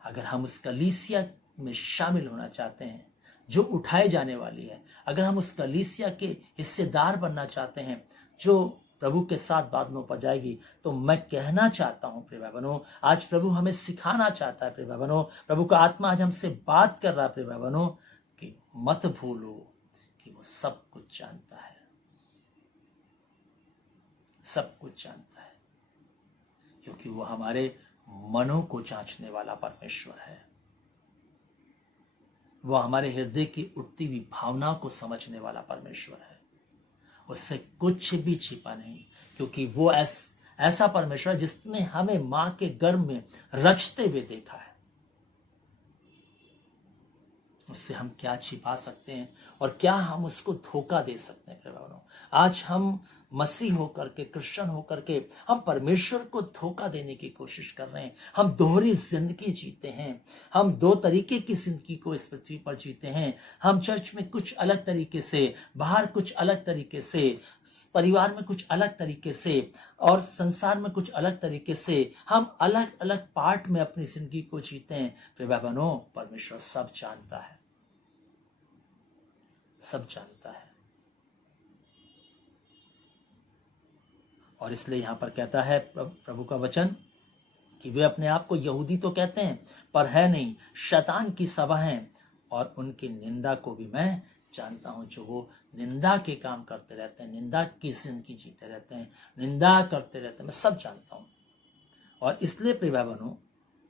अगर हम उस कलीसिया में शामिल होना चाहते हैं जो उठाए जाने वाली है, अगर हम उस कलीसिया के हिस्सेदार बनना चाहते हैं जो प्रभु के साथ बादलों पर जाएगी, तो मैं कहना चाहता हूं प्रिय भाई बहनों, आज प्रभु हमें सिखाना चाहता है प्रिय भाई बहनों, प्रभु का आत्मा आज हमसे बात कर रहा है प्रिय भाई बहनों, कि मत भूलो कि वो सब कुछ जानता है, सब कुछ जानता है, क्योंकि वो हमारे मनों को जांचने वाला परमेश्वर है। वो हमारे हृदय की उठती हुई भावनाओं को समझने वाला परमेश्वर है। उससे कुछ भी छिपा नहीं, क्योंकि वो ऐसा परमेश्वर जिसने हमें मां के गर्भ में रचते हुए देखा है। उससे हम क्या छिपा सकते हैं और क्या हम उसको धोखा दे सकते हैं प्रिय भाइयों? आज हम मसीह होकर के, क्रिश्चियन होकर के हम परमेश्वर को धोखा देने की कोशिश कर रहे हैं। हम दोहरी जिंदगी जीते हैं, हम दो तरीके की जिंदगी को इस पृथ्वी पर जीते हैं। हम चर्च में कुछ अलग तरीके से, बाहर कुछ अलग तरीके से, परिवार में कुछ अलग तरीके से और संसार में कुछ अलग तरीके से हम अलग अलग पार्ट में अपनी जिंदगी को जीते हैं। प्रिय बहनों, परमेश्वर सब जानता है, सब जानता है। और इसलिए यहां पर कहता है प्रभु का वचन कि वे अपने आप को यहूदी तो कहते हैं पर है नहीं, शैतान की सभा है, और उनकी निंदा को भी मैं जानता हूं। जो वो निंदा के काम करते रहते हैं, निंदा की जिंदगी जीते रहते हैं, निंदा करते रहते हैं, मैं सब जानता हूं। और इसलिए प्रिय भाई बहनों,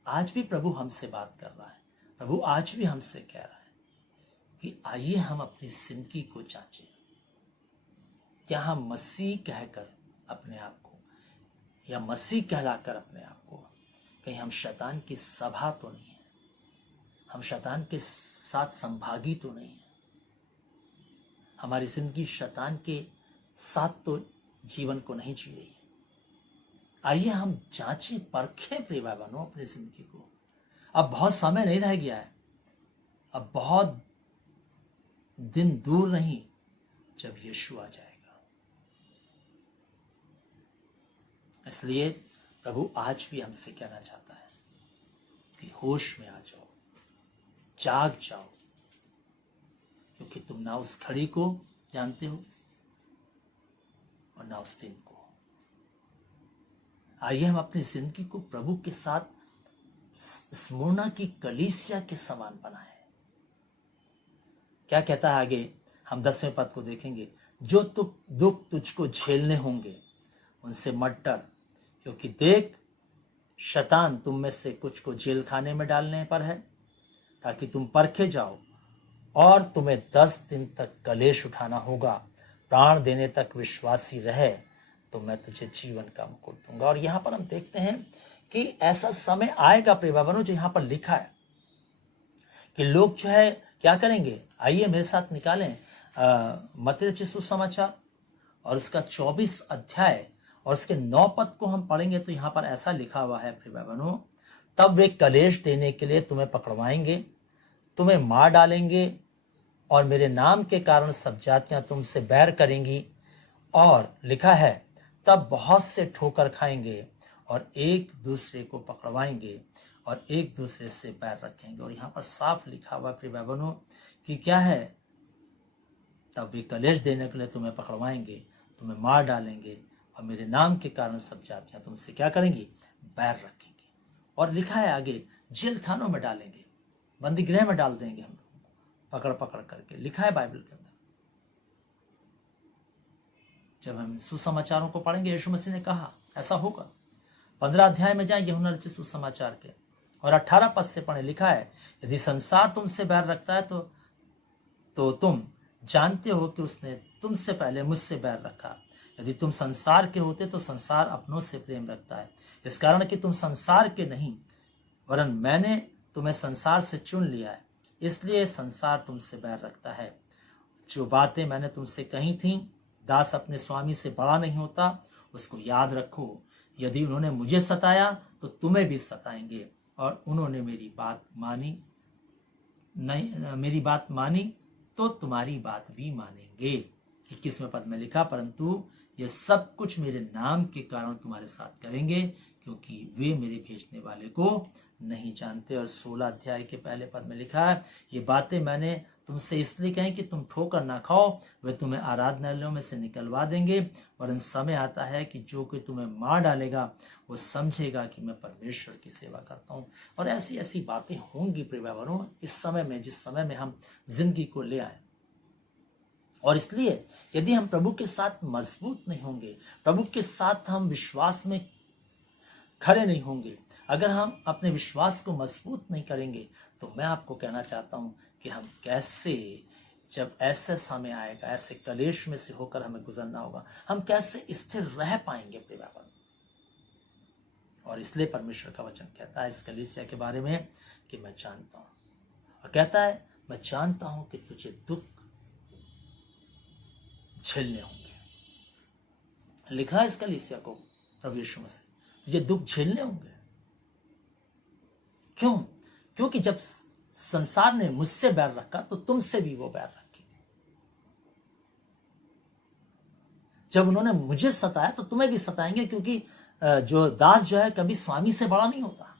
आज भी प्रभु हमसे बात कर रहा है। प्रभु आज भी हमसे कह रहा है कि आइए हम अपनी जिंदगी को जांचें। क्या हम मसीह कहकर अपने आप को, या मसीह कहलाकर अपने आप को, कहीं हम शैतान की सभा तो नहीं है, हम शैतान के साथ संभागी तो नहीं है, हमारी जिंदगी शैतान के साथ तो जीवन को नहीं जी रही है। आइए हम जांचें, परखें प्रिय भाई बहनों अपनी जिंदगी को। अब बहुत समय नहीं रह गया है, अब बहुत दिन दूर नहीं जब यीशु आ जाएगा। इसलिए प्रभु आज भी हमसे कहना चाहता है कि होश में आ जाओ, जाग जाओ, क्योंकि तुम ना उस घड़ी को जानते हो और ना उस दिन को। आइए हम अपनी जिंदगी को प्रभु के साथ स्मुरना की कलीसिया के समान बनाएं। क्या कहता है आगे, हम 10वें पद को देखेंगे। जो दुख तुझको झेलने होंगे उनसे मत डर, क्योंकि देख शैतान तुम में से कुछ को जेल खाने में डालने पर है, ताकि तुम परखे जाओ, और तुम्हें 10 दिन तक कलेश उठाना होगा। प्राण देने तक विश्वासी रहे तो मैं तुझे जीवन का मुकुट दूंगा। और यहां पर हम देखते हैं कि ऐसा समय आएगा प्रिय भाई बहनों, जो यहां पर लिखा है कि लोग जो है क्या करेंगे। आइए मेरे साथ निकालें मत्ती रचित सुसमाचार और उसका 24 अध्याय और उसके 9 पद को हम पढ़ेंगे, तो यहां पर ऐसा लिखा हुआ है प्रिय भाई बहनों, तब वे कलेश देने के लिए तुम्हें पकड़वाएंगे, तुम्हें मार डालेंगे, और मेरे नाम के कारण सब जातियां तुमसे बैर करेंगी। और लिखा है, तब बहुत से ठोकर खाएंगे और एक दूसरे को पकड़वाएंगे और एक दूसरे से बैर रखेंगे। और यहाँ पर साफ लिखा हुआ प्रिय भाई बहनों कि क्या है, तब वे कलेश देने के लिए तुम्हें पकड़वाएंगे, तुम्हें मार डालेंगे, और मेरे नाम के कारण सब जातियां तुमसे क्या करेंगी, बैर रखेंगे। और लिखा है आगे, जेल खानों में डालेंगे, बंदी गृह में डाल देंगे हम लोग पकड़ पकड़ करके, लिखा है बाइबल के अंदर। जब हम सुसमाचारों को पढ़ेंगे, यीशु मसीह ने कहा ऐसा होगा। 15 अध्याय में जाएं यूहन्ना रचित सुसमाचार के और 18 पद से पढ़े, लिखा है, यदि संसार तुमसे बैर रखता है तो तुम जानते हो कि उसने तुमसे पहले मुझसे बैर रखा। यदि तुम संसार के होते तो संसार अपनों से प्रेम रखता है, इस कारण कि तुम संसार के नहीं, वरन मैंने तुम्हें संसार से चुन लिया है, इसलिए संसार तुमसे बैर रखता है। जो बातें मैंने तुमसे कही थी, दास अपने स्वामी से बड़ा नहीं होता, उसको याद रखो। यदि उन्होंने मुझे सताया तो तुम्हें भी सताएंगे, और उन्होंने मेरी बात मानी तो तुम्हारी बात भी मानेंगे। 21वें पद में लिखा, परंतु ये सब कुछ मेरे नाम के कारण तुम्हारे साथ करेंगे, क्योंकि वे मेरे भेजने वाले को नहीं जानते। और 16 अध्याय के पहले पद में लिखा है, ये बातें मैंने तुमसे इसलिए कहें कि तुम ठोकर ना खाओ, वे तुम्हें आराधनालयों में से निकलवा देंगे। वरन समय आता है कि जो कोई तुम्हें मार डालेगा वो समझेगा कि मैं परमेश्वर की सेवा करता हूँ। और ऐसी ऐसी बातें होंगी प्रिय भाई बहनों इस समय में, जिस समय में हम जिंदगी को ले आए। और इसलिए यदि हम प्रभु के साथ मजबूत नहीं होंगे, प्रभु के साथ हम विश्वास में खड़े नहीं होंगे, अगर हम अपने विश्वास को मजबूत नहीं करेंगे, तो मैं आपको कहना चाहता हूं कि हम कैसे, जब ऐसा समय आएगा, ऐसे कलेश में से होकर हमें गुजरना होगा, हम कैसे स्थिर रह पाएंगे प्रिय भाई। और इसलिए परमेश्वर का वचन कहता है इस कलीसिया के बारे में कि मैं जानता हूं, और कहता है मैं जानता हूं कि तुझे दुख झेलने होंगे। लिखा है इस कलीसिया को प्रभु यीशु मसीह, तुझे दुख झेलने होंगे। क्यों? क्योंकि जब संसार ने मुझसे बैर रखा तो तुमसे भी वो बैर रखेंगे। जब उन्होंने मुझे सताया तो तुम्हें भी सताएंगे, क्योंकि जो दास जो है कभी स्वामी से बड़ा नहीं होता।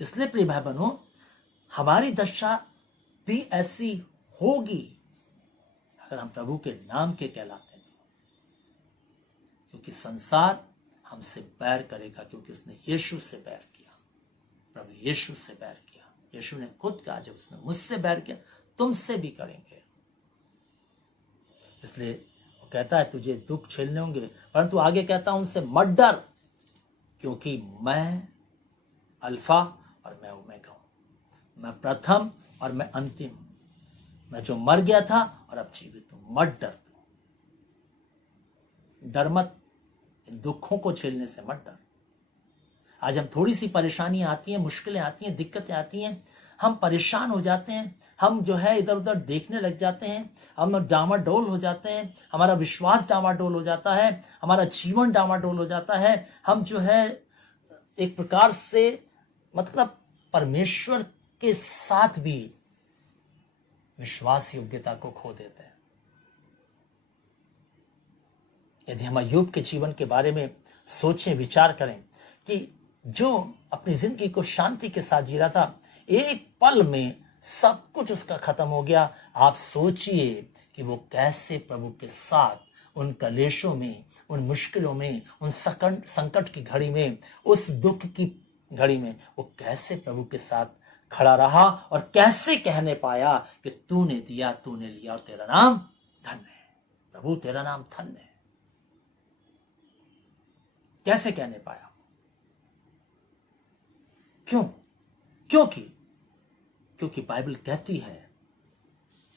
इसलिए प्रिय भाई बहनों, हमारी दशा भी ऐसी होगी अगर हम प्रभु के नाम के कहलाते हैं, क्योंकि संसार हमसे बैर करेगा, क्योंकि उसने यीशु से बैर किया, प्रभु यीशु से बैर किया। यीशु ने खुद कहा, जब उसने मुझसे बैर किया तुमसे भी करेंगे। इसलिए वो कहता है तुझे दुख झेलने होंगे, परंतु आगे कहता हूं उनसे मत डर, क्योंकि मैं अल्फा और मैं ओमेगा हूं, मैं प्रथम और मैं अंतिम, मैं जो मर गया था और अब जीवित हूं। मत डर, डर मत, इन दुखों को झेलने से मत डर। आज हम थोड़ी सी परेशानियां आती हैं, मुश्किलें आती हैं, दिक्कतें आती हैं, हम परेशान हो जाते हैं, हम जो है इधर उधर देखने लग जाते हैं, हम डामाडोल हो जाते हैं, हमारा विश्वास डामाडोल हो जाता है, हमारा जीवन डामाडोल हो जाता है। हम जो है एक प्रकार से मतलब परमेश्वर के साथ भी विश्वास योग्यता को खो देते हैं। यदि हम अय्यूब के जीवन के बारे में सोचें, विचार करें कि जो अपनी जिंदगी को शांति के साथ जी रहा था, एक पल में सब कुछ उसका खत्म हो गया। आप सोचिए कि वो कैसे प्रभु के साथ उन कलेशों में, उन मुश्किलों में, उन संकट की घड़ी में, उस दुख की घड़ी में वो कैसे प्रभु के साथ खड़ा रहा और कैसे कहने पाया कि तूने दिया, तूने लिया और तेरा नाम धन्य है। प्रभु तेरा नाम धन्य है। कैसे कहने पाया? क्यों? क्योंकि बाइबल कहती है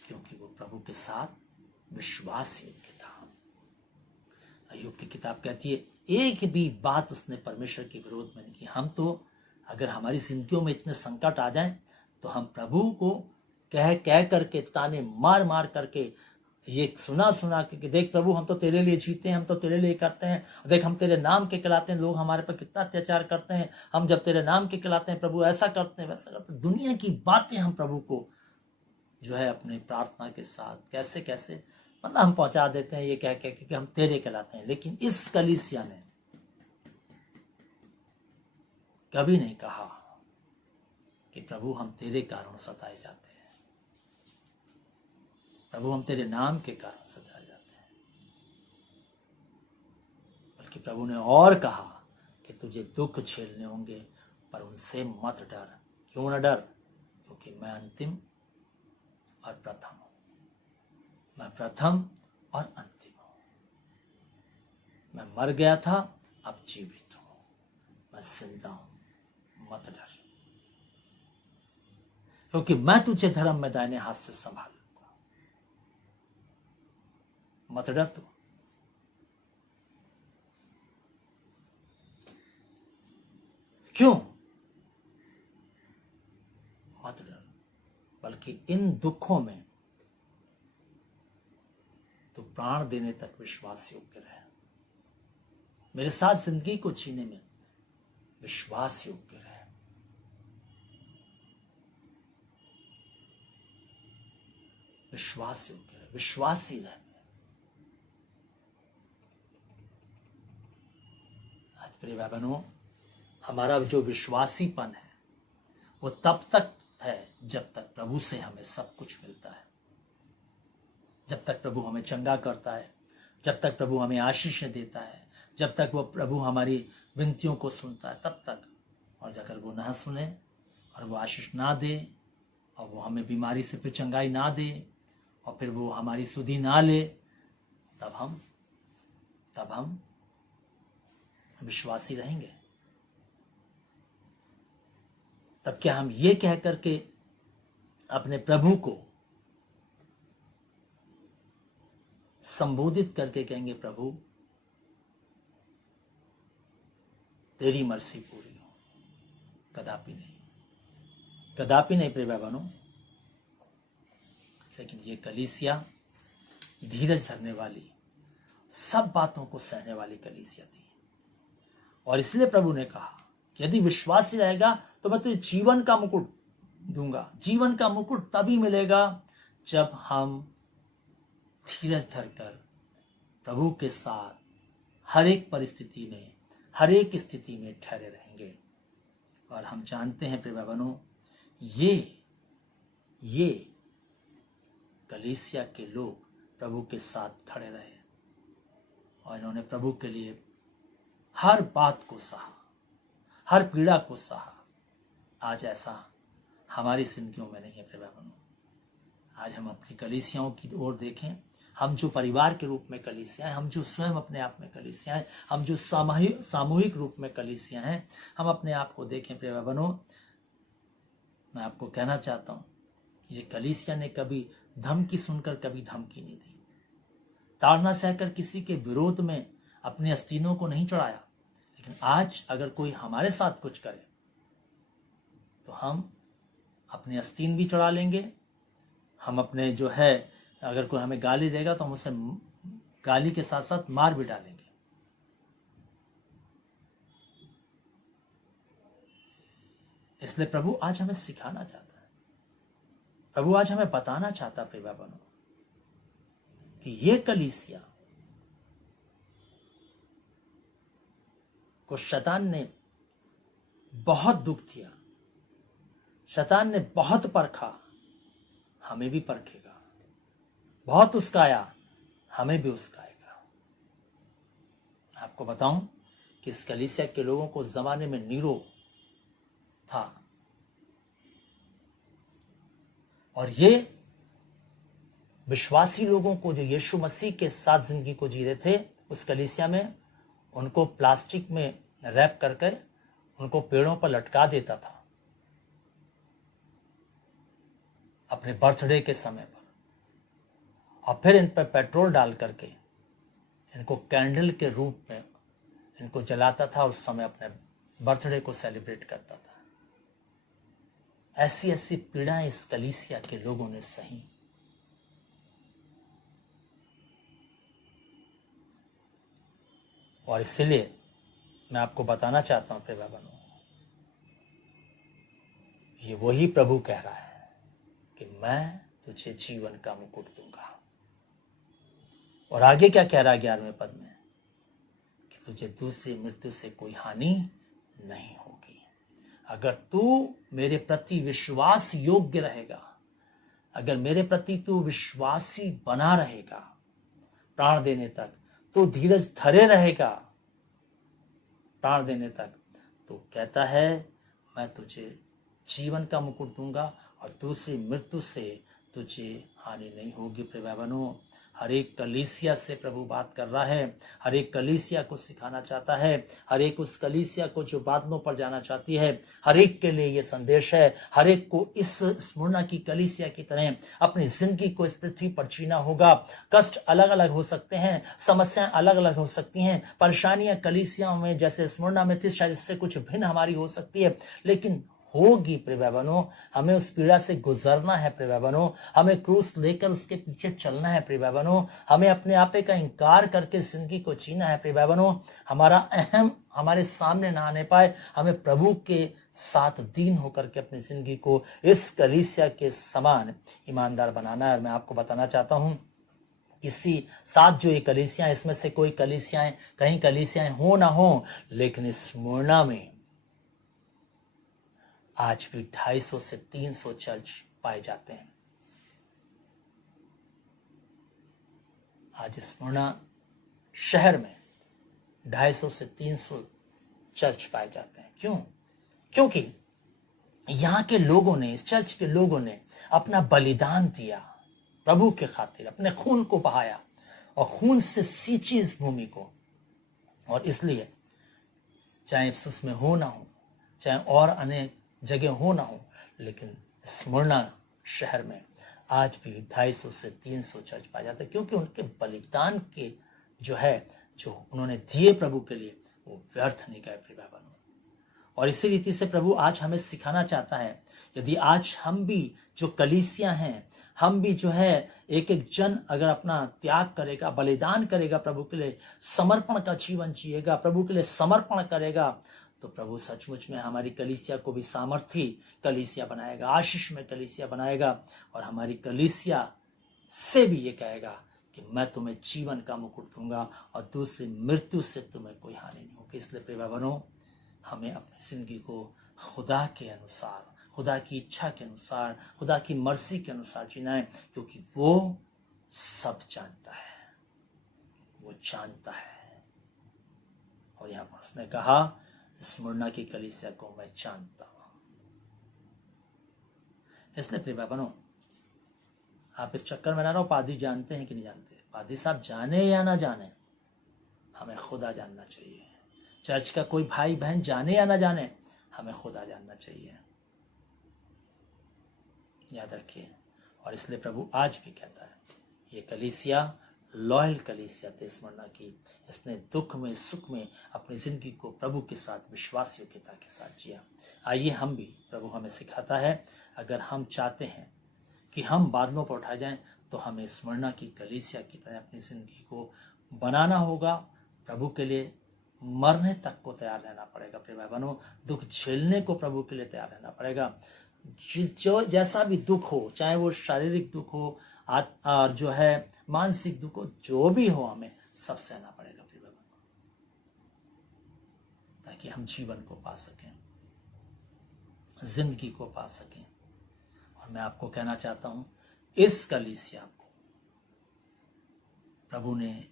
क्योंकि वो प्रभु के साथ विश्वास योग्य था। अय्यूब की किताब कहती है एक भी बात उसने परमेश्वर के विरोध में नहीं की। हम तो अगर हमारी जिंदगियों में इतने संकट आ जाएं तो हम प्रभु को कह करके, ताने मार मार करके, ये सुना कि देख प्रभु हम तो तेरे लिए जीते हैं, हम तो तेरे लिए करते हैं, देख हम तेरे नाम के कहलाते हैं, लोग हमारे पर कितना अत्याचार करते हैं, हम जब तेरे नाम के कहलाते हैं प्रभु ऐसा करते हैं, वैसा करते हैं। दुनिया की बातें हम प्रभु को जो है अपने प्रार्थना के साथ कैसे कैसे मतलब हम पहुंचा देते हैं, ये कह के कि हम तेरे कहलाते हैं। लेकिन इस कलीसिया ने कभी नहीं कहा कि प्रभु हम तेरे कारण सताए जाते हैं, प्रभु हम तेरे नाम के कारण सताए जाते हैं, बल्कि प्रभु ने और कहा कि तुझे दुख झेलने होंगे पर उनसे मत डर। क्यों न डर? क्योंकि मैं अंतिम और प्रथम हूं, मैं प्रथम और अंतिम हूं, मैं मर गया था अब जीवित हूं, मैं जिंदा हूं, मत डर, क्योंकि मैं तुझे धर्म में दाहिने हाथ से संभाल लूंगा। मत डर तू। क्यों? मत डर, बल्कि इन दुखों में तो प्राण देने तक विश्वास योग्य रहे। मेरे साथ जिंदगी को जीने में विश्वास योग्य रहे। विश्वास योग्य रहे, विश्वासी रहे। आज प्रिय भाई बहनों, हमारा जो विश्वासीपन है वो तब तक है जब तक प्रभु से हमें सब कुछ मिलता है, जब तक प्रभु हमें चंगा करता है, जब तक प्रभु हमें आशीषें देता है, जब तक वो प्रभु हमारी विनतियों को सुनता है तब तक। और अगर वो ना सुने और वो आशीष ना दे और वो हमें बीमारी से फिर चंगाई ना दे और फिर वो हमारी सुधि ना ले, तब हम विश्वासी रहेंगे। तब क्या हम ये कह करके अपने प्रभु को संबोधित करके कहेंगे, प्रभु तेरी मर्जी पूरी हो? कदापि नहीं, कदापि नहीं प्रिय भाई बहनों। लेकिन ये कलीसिया धीरज धरने वाली, सब बातों को सहने वाली कलीसिया थी। और इसलिए प्रभु ने कहा कि यदि विश्वासी रहेगा तो मैं तुझे जीवन का मुकुट दूंगा। जीवन का मुकुट तभी मिलेगा जब हम धीरज धरकर प्रभु के साथ हर एक परिस्थिति में, हर एक स्थिति में ठहरे रहेंगे। और हम जानते हैं प्रिय भाई बहनों, ये कलीसिया के लोग प्रभु के साथ खड़े रहे और इन्होंने प्रभु के लिए हर बात को सहा, हर पीड़ा को सहा। आज ऐसा हमारी जिंदगियों में नहीं है प्रिय भाई बहनों। आज हम अपनी कलीसियाओं की ओर देखें, हम जो परिवार के रूप में कलीसिया हैं, हम जो स्वयं अपने आप में कलीसिया हैं, हम जो सामूहिक रूप में कलीसिया हैं, हम अपने आप को देखें प्रिय भाई बहनों। मैं आपको कहना चाहता हूं, ये कलीसिया ने कभी धमकी सुनकर कभी धमकी नहीं दी, ताड़ना सहकर किसी के विरोध में अपने आस्तीनों को नहीं चढ़ाया। लेकिन आज अगर कोई हमारे साथ कुछ करे तो हम अपने आस्तीन भी चढ़ा लेंगे। हम अपने जो है, अगर कोई हमें गाली देगा तो हम उसे गाली के साथ साथ मार भी डालेंगे। इसलिए प्रभु आज हमें सिखाना चाहता है, प्रभु आज हमें बताना चाहता है प्रिय भाई बहनों कि ये कलीसिया को शैतान ने बहुत दुख दिया, शैतान ने बहुत परखा, हमें भी परखेगा। बहुत उस्काया, हमें भी उस्काएगा। आपको बताऊं कि इस कलीसिया के लोगों को उस जमाने में नीरो था और ये विश्वासी लोगों को जो यीशु मसीह के साथ जिंदगी को जी रहे थे, उस कलीसिया में उनको प्लास्टिक में रैप करके उनको पेड़ों पर लटका देता था अपने बर्थडे के समय पर, और फिर इन पर पेट्रोल डाल करके इनको कैंडल के रूप में इनको जलाता था। उस समय अपने बर्थडे को सेलिब्रेट करता था। ऐसी ऐसी पीड़ाएं इस कलीसिया के लोगों ने सही। और इसलिए मैं आपको बताना चाहता हूं प्रिय भाई बहनों, ये वही प्रभु कह रहा है कि मैं तुझे जीवन का मुकुट दूंगा। और आगे क्या कह रहा है 11वें पद में, कि तुझे दूसरी मृत्यु से कोई हानि नहीं होगी। अगर तू मेरे प्रति विश्वास योग्य रहेगा, अगर मेरे प्रति तू विश्वासी बना रहेगा प्राण देने तक, तो धीरज धरे रहेगा प्राण देने तक, तो कहता है मैं तुझे जीवन का मुकुट दूंगा और दूसरी मृत्यु से तुझे हानि नहीं होगी। प्रिय भाई बहनों, हर एक कलीसिया से प्रभु बात कर रहा है, हर एक कलीसिया को सिखाना चाहता है, हर एक उस कलीसिया को जो बादलों पर जाना चाहती है, हर एक के लिए ये संदेश है। हर एक को इस स्मुरना की कलीसिया की तरह अपनी जिंदगी को इस पृथ्वी पर जीना होगा। कष्ट अलग अलग हो सकते हैं, समस्याएं अलग अलग हो सकती हैं, परेशानियां कलीसियाओं में जैसे स्मुरना में थी शायद इससे कुछ भिन्न हमारी हो सकती है, लेकिन होगी प्रिय भाई बहनों, हमें उस पीड़ा से गुजरना है प्रिय भाई बहनों, हमें क्रूस लेकर उसके पीछे चलना है प्रिय भाई बहनों, हमें अपने आपे का इंकार करके जिंदगी को जीना है प्रिय भाई बहनों। हमारा अहम हमारे सामने ना आने पाए, हमें प्रभु के साथ दीन होकर के अपनी जिंदगी को इस कलीसिया के समान ईमानदार बनाना है। और मैं आपको बताना चाहता हूं, किसी साथ जो ये कलीसियां, इसमें से कोई कलीसियां, कहीं कलीसियां हो ना हो, लेकिन स्मुरना में आज भी 250 से 300 चर्च पाए जाते हैं। आज स्मुरना शहर में 250 से 300 चर्च पाए जाते हैं। क्यों? क्योंकि यहां के लोगों ने, इस चर्च के लोगों ने अपना बलिदान दिया प्रभु के खातिर, अपने खून को बहाया और खून से सींची इस भूमि को। और इसलिए चाहे इप्सुस में हो ना हो, चाहे और अनेक जगह हो ना हो, लेकिन स्मुरना शहर में आज भी 250 से 300 चर्च पाए जाते हैं, क्योंकि उनके बलिदान के जो उन्होंने दिए प्रभु के लिए, वो व्यर्थ नहीं गए प्रिय भाई बहनों। और इसी रीति से प्रभु आज हमें सिखाना चाहता है, यदि आज हम भी जो कलीसियां हैं, हम भी एक एक जन अगर अपना त्याग करेगा, बलिदान करेगा, प्रभु के लिए समर्पण का जीवन जिएगा, प्रभु के लिए समर्पण करेगा, तो प्रभु सचमुच में हमारी कलीसिया को भी सामर्थी कलीसिया बनाएगा, आशीष में कलीसिया बनाएगा, और हमारी कलीसिया से भी ये कहेगा कि मैं तुम्हें जीवन का मुकुट दूंगा और दूसरी मृत्यु से तुम्हें कोई हानि नहीं होगी। इसलिए प्रिय भाई बहनों, हमें अपनी जिंदगी को खुदा के अनुसार, खुदा की इच्छा के अनुसार, खुदा की मर्जी के अनुसार जीना है, क्योंकि वो सब जानता है, वो जानता है। और यहां पर उसने कहा, स्मुरना की कलीसिया को मैं जानता हूं। इसलिए प्रिय भाई बहनों, आप इस चक्कर में ना रहो पादी जानते हैं कि नहीं जानते। पादी साहब जाने या ना जाने, हमें खुदा जानना चाहिए। चर्च का कोई भाई बहन जाने या ना जाने, हमें खुदा जानना चाहिए, याद रखिए। और इसलिए प्रभु आज भी कहता है, ये कलीसिया लॉयल कलीसिया थी स्मुरना की, इसने दुख में सुख में अपनी जिंदगी को प्रभु के साथ विश्वास योग्यता के साथ जिया। आइए हम भी, प्रभु हमें सिखाता है, अगर हम चाहते हैं कि हम बादलों पर उठाए जाएं, तो हमें स्मुरना की कलीसिया की तरह अपनी जिंदगी को बनाना होगा। प्रभु के लिए मरने तक को तैयार रहना पड़ेगा प्रिय भाई बहनों, दुख झेलने को प्रभु के लिए तैयार रहना पड़ेगा। जो जैसा भी दुख हो, चाहे वो शारीरिक दुख हो और मानसिक दुख हो, जो भी हो, हमें सब सहना पड़ेगा प्रिय भाई बहनों, ताकि हम जीवन को पा सकें, जिंदगी को पा सकें। और मैं आपको कहना चाहता हूं, इस कलीसिया को प्रभु ने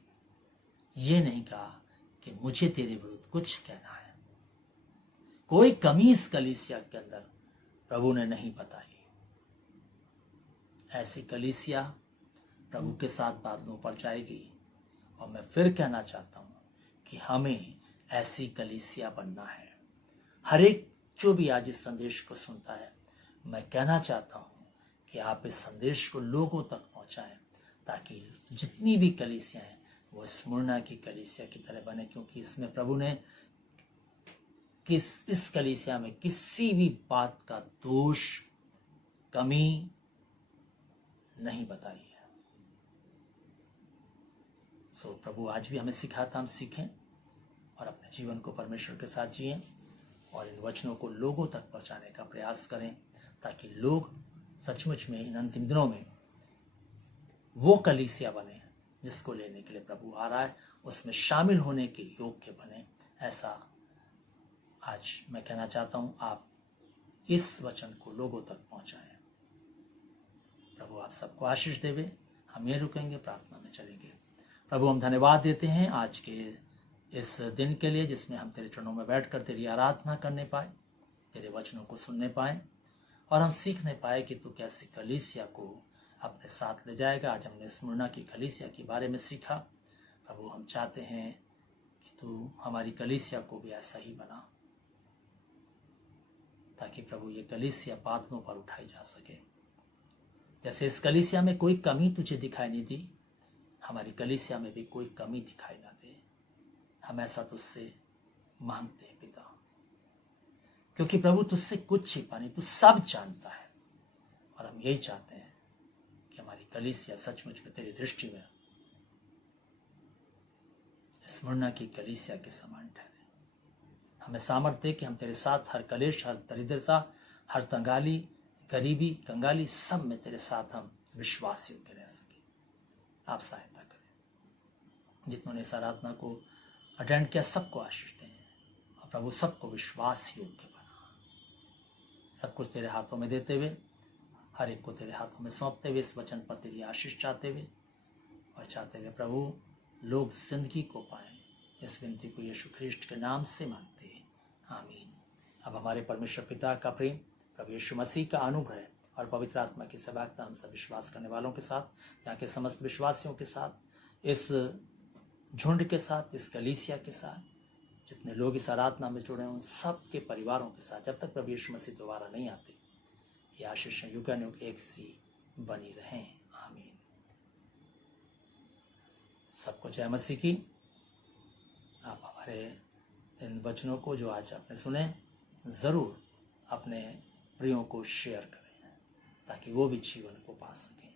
ये नहीं कहा कि मुझे तेरे विरुद्ध कुछ कहना है। कोई कमी इस कलीसिया के अंदर प्रभु ने नहीं बताई। ऐसी कलीसिया प्रभु के साथ बादलों पर जाएगी। और मैं फिर कहना चाहता हूं कि हमें ऐसी कलीसिया बनना है। हर एक जो भी आज इस संदेश को सुनता है, मैं कहना चाहता हूं कि आप इस संदेश को लोगों तक पहुंचाएं, ताकि जितनी भी कलीसियां हैं वो स्मुरना की कलीसिया की तरह बने, क्योंकि इसमें प्रभु ने इस कलीसिया में किसी भी बात का दोष, कमी नहीं बताई है। प्रभु आज भी हमें सिखाता, हम सीखें और अपने जीवन को परमेश्वर के साथ जिएं और इन वचनों को लोगों तक पहुंचाने का प्रयास करें, ताकि लोग सचमुच में इन अंतिम दिनों में वो कलीसिया बने जिसको लेने के लिए प्रभु आ रहा है, उसमें शामिल होने के योग्य बने। ऐसा आज मैं कहना चाहता हूं, आप इस वचन को लोगों तक पहुंचाएं। प्रभु आप सबको आशीष देवे। हम ये रुकेंगे, प्रार्थना में चलेंगे। प्रभु हम धन्यवाद देते हैं आज के इस दिन के लिए, जिसमें हम तेरे चरणों में बैठकर तेरी आराधना करने पाए, तेरे वचनों को सुनने पाए और हम सीखने पाए कि तू कैसे कलीसिया को अपने साथ ले जाएगा। आज हमने स्मुरना की कलीसिया के बारे में सीखा। प्रभु हम चाहते हैं कि तू हमारी कलीसिया को भी ऐसा ही बना, ताकि प्रभु ये कलीसिया बादलों पर उठाई जा सके। जैसे इस कलीसिया में कोई कमी तुझे दिखाई नहीं दी, हमारी कलीसिया में भी कोई कमी दिखाई ना दे। हम ऐसा तुझसे मांगते हैं पिता। क्योंकि प्रभु तुझसे कुछ छिपा नहीं, तू सब जानता है। और हम यही चाहते हैं कि हमारी कलीसिया सचमुच में तेरी दृष्टि में स्मरणा की कलीसिया के समान ठहरे। हमें सामर्थ्य कि हम तेरे साथ हर कलेश, हर दरिद्रता, हर तंगाली, गरीबी, कंगाली, सब में तेरे साथ हम विश्वास योग्य रह सके। आप सहायता करें। जितनों ने इस आराधना को अटेंड किया सबको आशीष दें और प्रभु सबको विश्वास योग्य बना। सब कुछ तेरे हाथों में देते हुए, हर एक को तेरे हाथों में सौंपते हुए, इस वचन पर तेरी आशीष चाहते हुए और चाहते हुए प्रभु लोग जिंदगी को पाएं। इस विनती को यीशु ख्रिस्ट के नाम से मांगते हैं, आमीन। अब हमारे परमेश्वर पिता का प्रेम, प्रभु यीशु मसीह का अनुग्रह और पवित्र आत्मा की सहभागिता हम सब विश्वास करने वालों के साथ, यहाँ के समस्त विश्वासियों के साथ, इस झुंड के साथ, इस कलीसिया के साथ, जितने लोग इस आराधना में जुड़े हैं उन सब के परिवारों के साथ, जब तक प्रभु यीशु मसीह दोबारा नहीं आते, ये आशीषें युगानुग एक सी बनी रहें, आमीन। सबको जय मसीह की। आप हमारे इन वचनों को जो आज आपने सुने ज़रूर अपने प्रियों को शेयर करें ताकि वो भी जीवन को पा सकें।